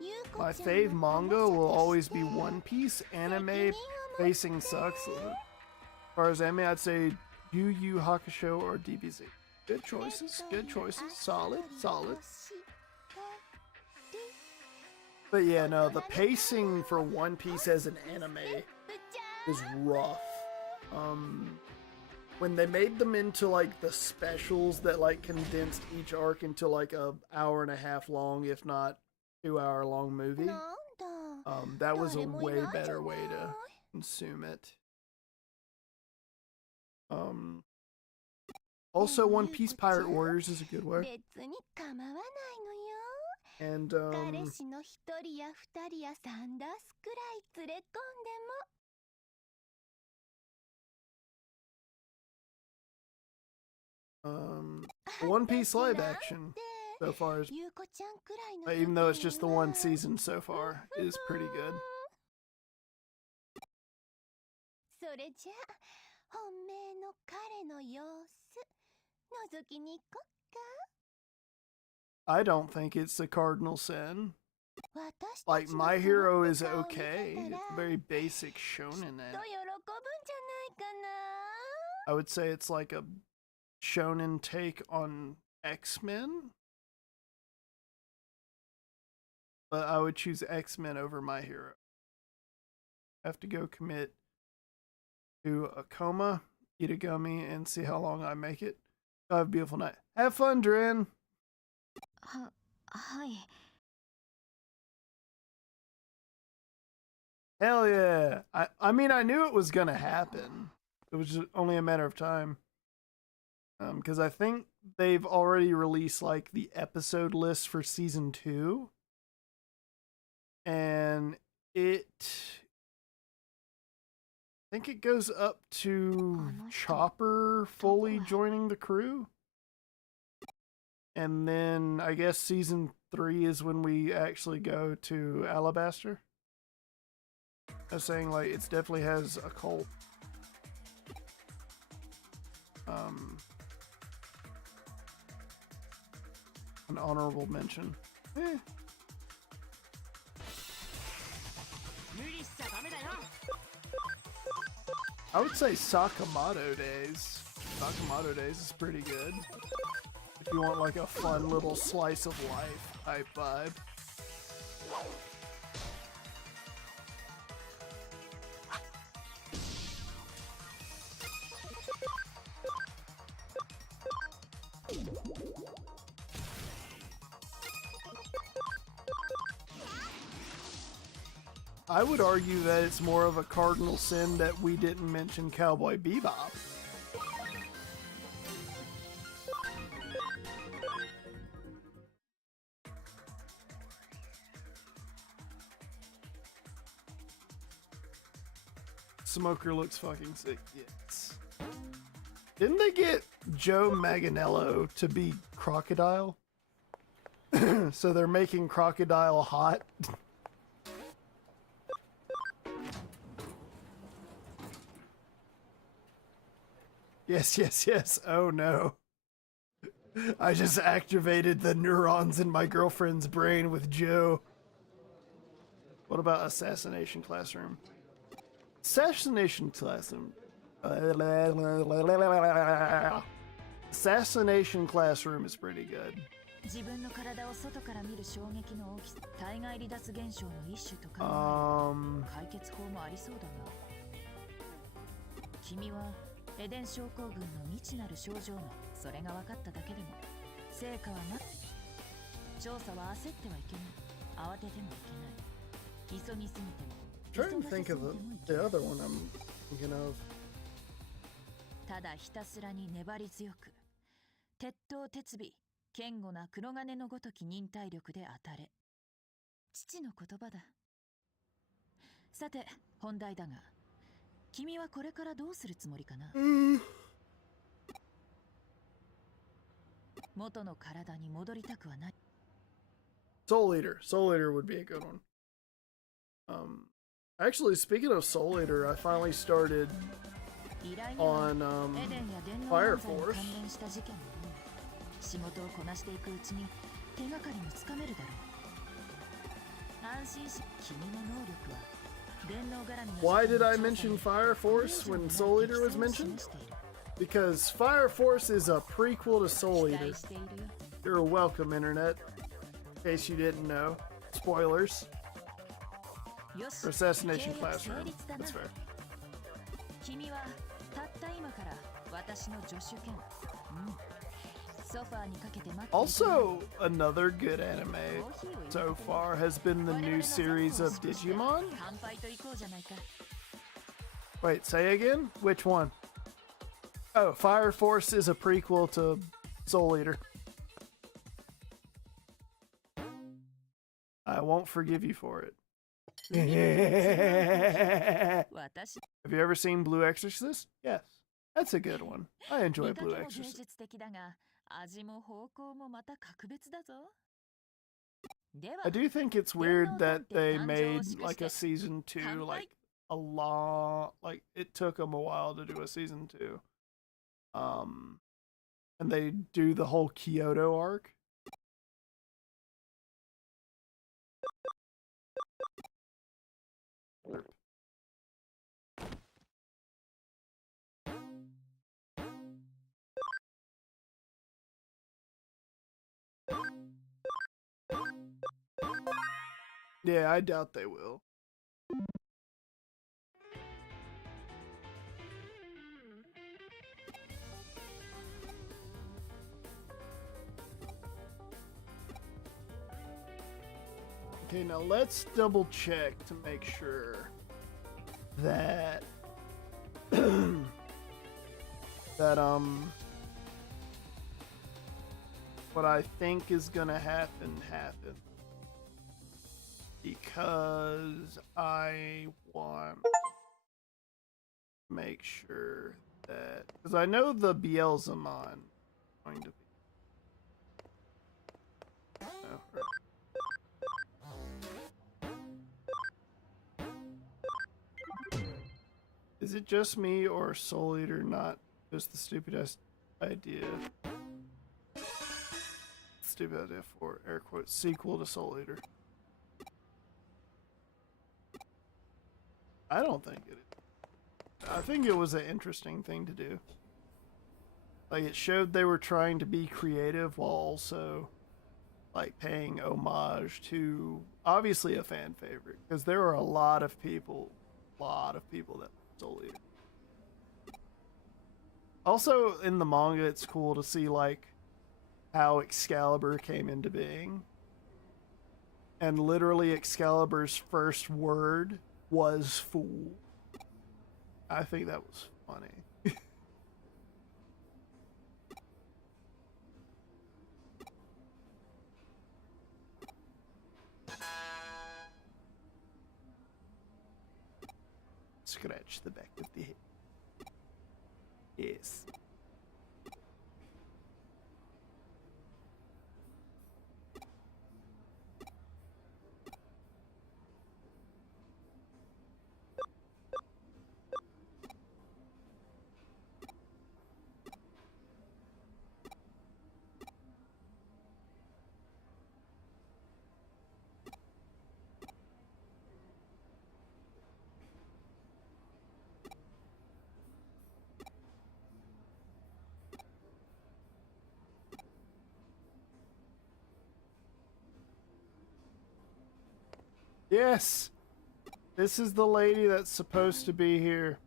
ゆうこ My ちゃん fave の保護 manga 者 will と always して be One Piece. 責 Anime 任を持って facing sucks. As far as anime, I'd say Yu Yu Hakusho or DBZ. Good choices. Good choices. Solid. Solid. But yeah, no, the pacing for One Piece as an anime is rough. When they made them into like the specials that like condensed each arc into like a hour and a half long, if not 2 hour long movie, なんだ that was a 誰もい way ないじゃ better way ない to consume it. Also, One Piece Pirate Warriors is a good way. 別に構わないのよ And 彼氏の一人や二人や三ダースくらい連れ込んでも One Piece live action so far is, ゆうこちゃんくらいの even though it's just the one 時には season so far, is pretty good. それじゃあ本命の彼の様子覗きに行こっ I don't think it's a cardinal sin. か私た Like, ちの My 揃 Hero った is 顔を見 okay. せた It's ら a very basic shonen きっと喜ぶんじゃないか な I would say it's like a shonen take on X-Men. But I would choose X-Men over My Hero. Have to go commit to a coma, eat a gummy, and see how long I make it. Have a beautiful night. Have fun, Dren. はい Hell yeah. I mean, I knew it was gonna happen. It was just only a matter of time. Because I think they've already released like the episode list for season 2. And I think it goes up to Chopper fully joining the crew. And then I guess season 3 is when we actually go to Alabaster. I was saying like it definitely has a cult. An honorable mention. Eh. I would say Sakamoto Days. Sakamoto Days is pretty good. If you want like a fun little slice of life type vibe. I would argue that it's more of a cardinal sin that we didn't mention Cowboy Bebop. Smoker looks fucking sick. Yes. Didn't they get Joe Manganiello to be Crocodile? So they're making Crocodile hot. Yes, yes, yes. Oh no. I just activated the neurons in my girlfriend's brain with Joe. What about Assassination Classroom? Assassination Classroom. Assassination Classroom is pretty good. 自分の体を外から見る衝撃の大きさ、体外離脱現象の一種と考え、解決法もありそうだが、君はエデン症候群の未知なる症状のそれが分かっただけでも成果は調査は焦ってはいけない、慌ててもいけない、急ぎすぎても Trying to think of the other one I'm thinking of. ただひたすらに粘り強く、鉄頭鉄尾、堅固な黒金のごとき忍耐力で当たれ。父の言葉だ。さて、本題だが、君はこれからどうするつもりかな？元の体に戻りたくはない。Soul Eater. Soul Eater would be a good one. Actually, speaking of Soul Eater, I finally started on Fire Force. 仕事をこなしていくうちに手がかりもつかめるだろう。安心し、君の能力は電脳絡みの。 Why did I mention Fire Force when Soul Eater was mentioned? Because Fire Force is a prequel to Soul Eater. You're welcome, Internet. In case you didn't know. Spoilers. For Assassination Classroom. That's fair. 君はたった今から私の助手兼、Also, another good anime so far has been the new series of Digimon. Wait, say again? Which one? Oh, Fire Force is a prequel to Soul Eater. I won't forgive you for it. Have you ever seen Blue Exorcist? Yes. That's a good one. I enjoy Blue Exorcist. I do think it's weird that they made like a season 2, like a long, like it took them a while to do a season 2. And they do the whole Kyoto arc. Yeah, I doubt they will. Okay, now let's double check to make sure that what I think is gonna happen. Because I want to make sure that, because I know the Beelzemon is going to be. Is it just me or Soul Eater not just the stupidest idea? Stupid idea for air quotes sequel to Soul Eater. I don't think it is. I think it was an interesting thing to do. Like, it showed they were trying to be creative while also, like, paying homage to, obviously, a fan favorite. Because there are a lot of people that Soul Eater. Also, in the manga, it's cool to see, like, how Excalibur came into being. And literally, Excalibur's first word was fool. I think that was funny. Scratch the back of the head. Yes. Yes! This is the lady that's supposed to be here.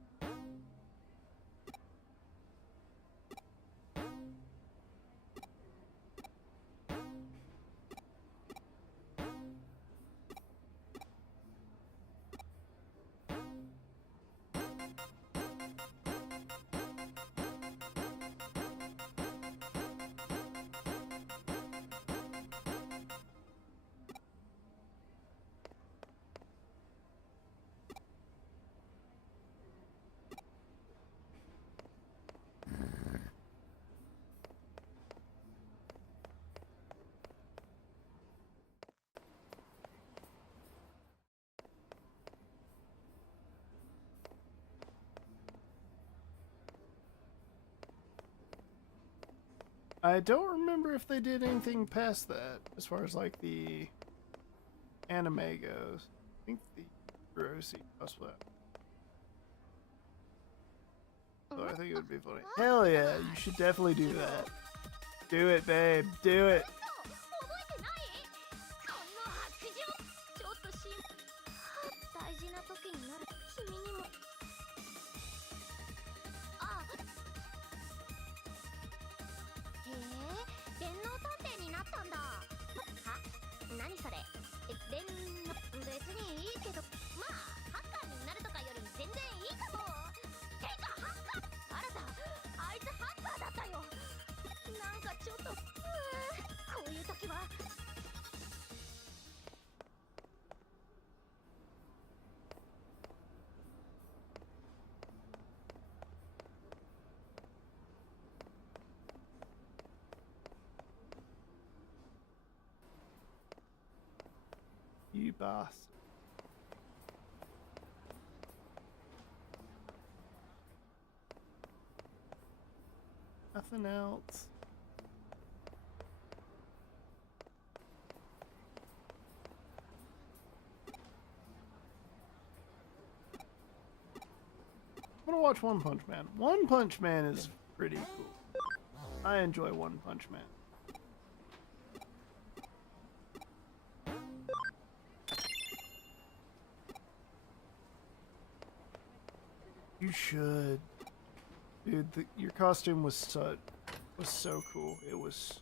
I don't remember if they did anything past that as far as like the anime goes. I think the Rosie cosplay. So I think it would be funny. Hell yeah, you should definitely do that. Do it, babe. Do it. You bastard. Nothing else. I'm gonna watch One Punch Man. One Punch Man is pretty cool. I enjoy One Punch Man. You should. Dude, your costume was so cool. It was...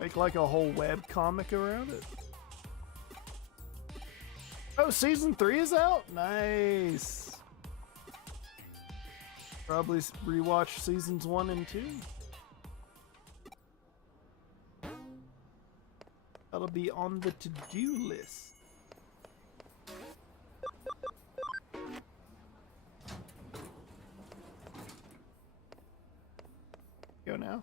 Make like a whole web comic around it. Oh, season 3 is out? Nice. Probably rewatch seasons 1 and 2. That'll be on the to-do list. Go now.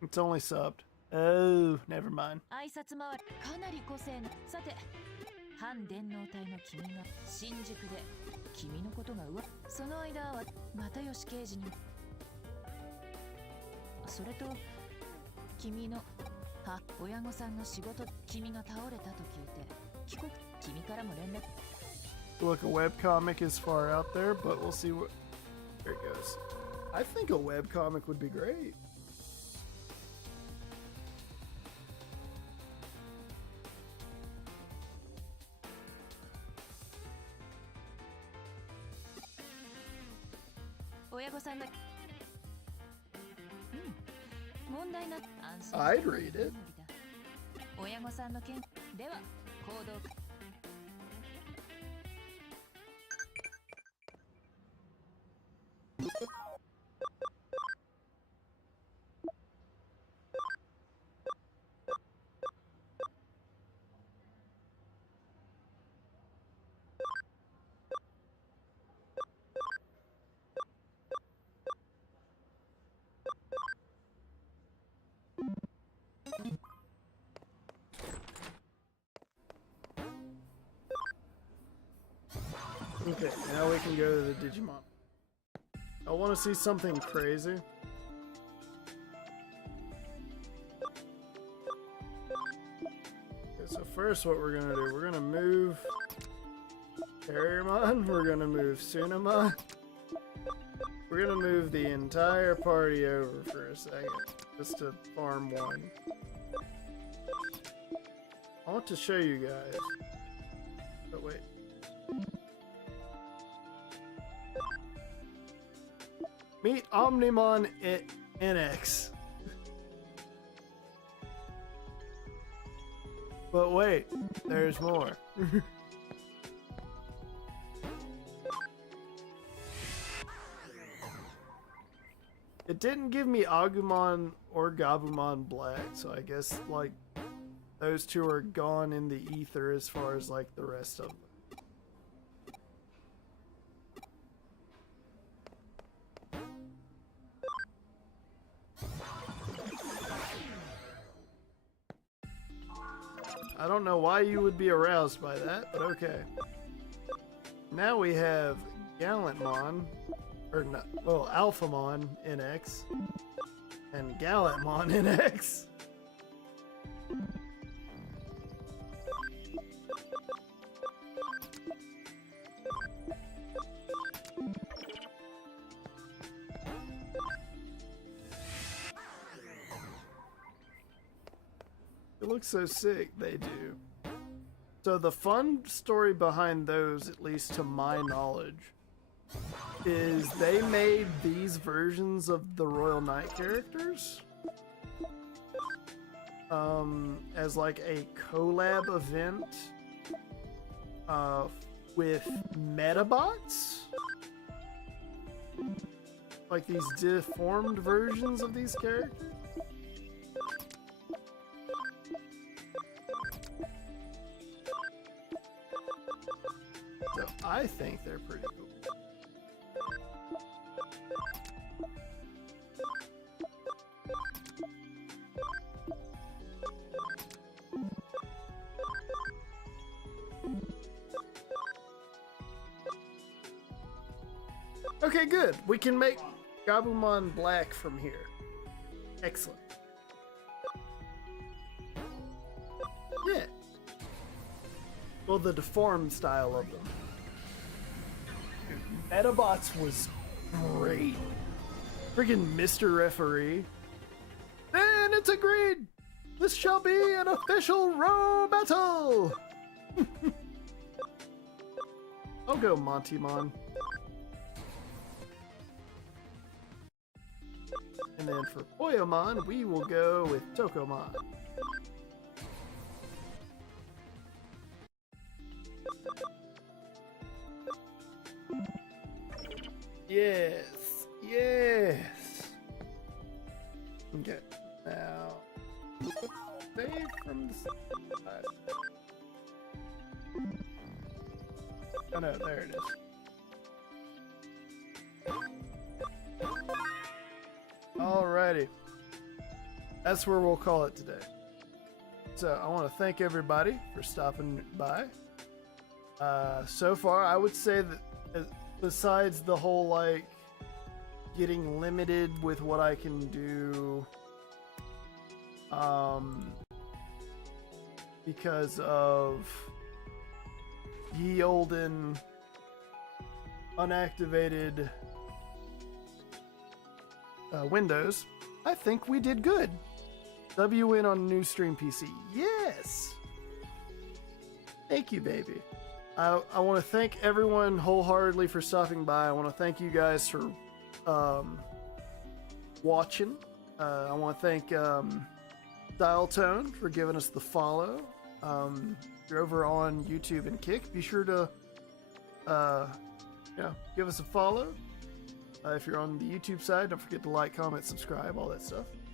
It's only subbed. Oh, never mind. 挨拶回りかなり個性のさて反電脳体の君が新宿で君のことがその間は又吉刑事にそれと君の親御さんの仕事君が倒れたと聞いて帰国君からも連絡 Look, a webcomic is far out there, but we'll see where it goes. I think a webcomic would be great. I'd read it. 親御さんの件では行動 Okay, now we can go to the Digimon. I want to see something crazy. Okay, so first what we're gonna do, we're gonna move Terriermon, we're gonna move Sunamon. We're gonna move the entire party over for a second, just to farm one. I want to show you guys. But wait. Meet Omnimon NX. But wait, there's more. It didn't give me Agumon or Gabumon Black, so I guess like those two are gone in the ether as far as like the rest of them. I don't know why you would be aroused by that, but okay. Now we have Gallantmon, or not, well, Alphamon NX, and Gallantmon NX. It looks so sick, they do. So the fun story behind those, at least to my knowledge, is they made these versions of the Royal Knight characters as like a collab event with Metabots. Like these deformed versions of these characters. So I think they're pretty cool. Okay, good. We can make Gabumon Black from here. Excellent. Yeah. Well, the deformed style of them. Metabots was great. Freaking Mr. Referee. And it's agreed! This shall be an official row battle! I'll go Montymon. And then for Poyomon, we will go with Tokomon. Yes, yes. Okay, now save from the side. Oh no, there it is. Alrighty. That's where we'll call it today. So I want to thank everybody for stopping by. So far, I would say that besides the whole like getting limited with what I can do because of ye olden unactivated Windows, I think we did good. WN on new stream PC. Yes! Thank you, baby. I want to thank everyone wholeheartedly for stopping by. I want to thank you guys for watching. I want to thank Dial Tone for giving us the follow. If you're over on YouTube and Kick, be sure to give us a follow. If you're on the YouTube side, don't forget to like, comment, subscribe, all that stuff.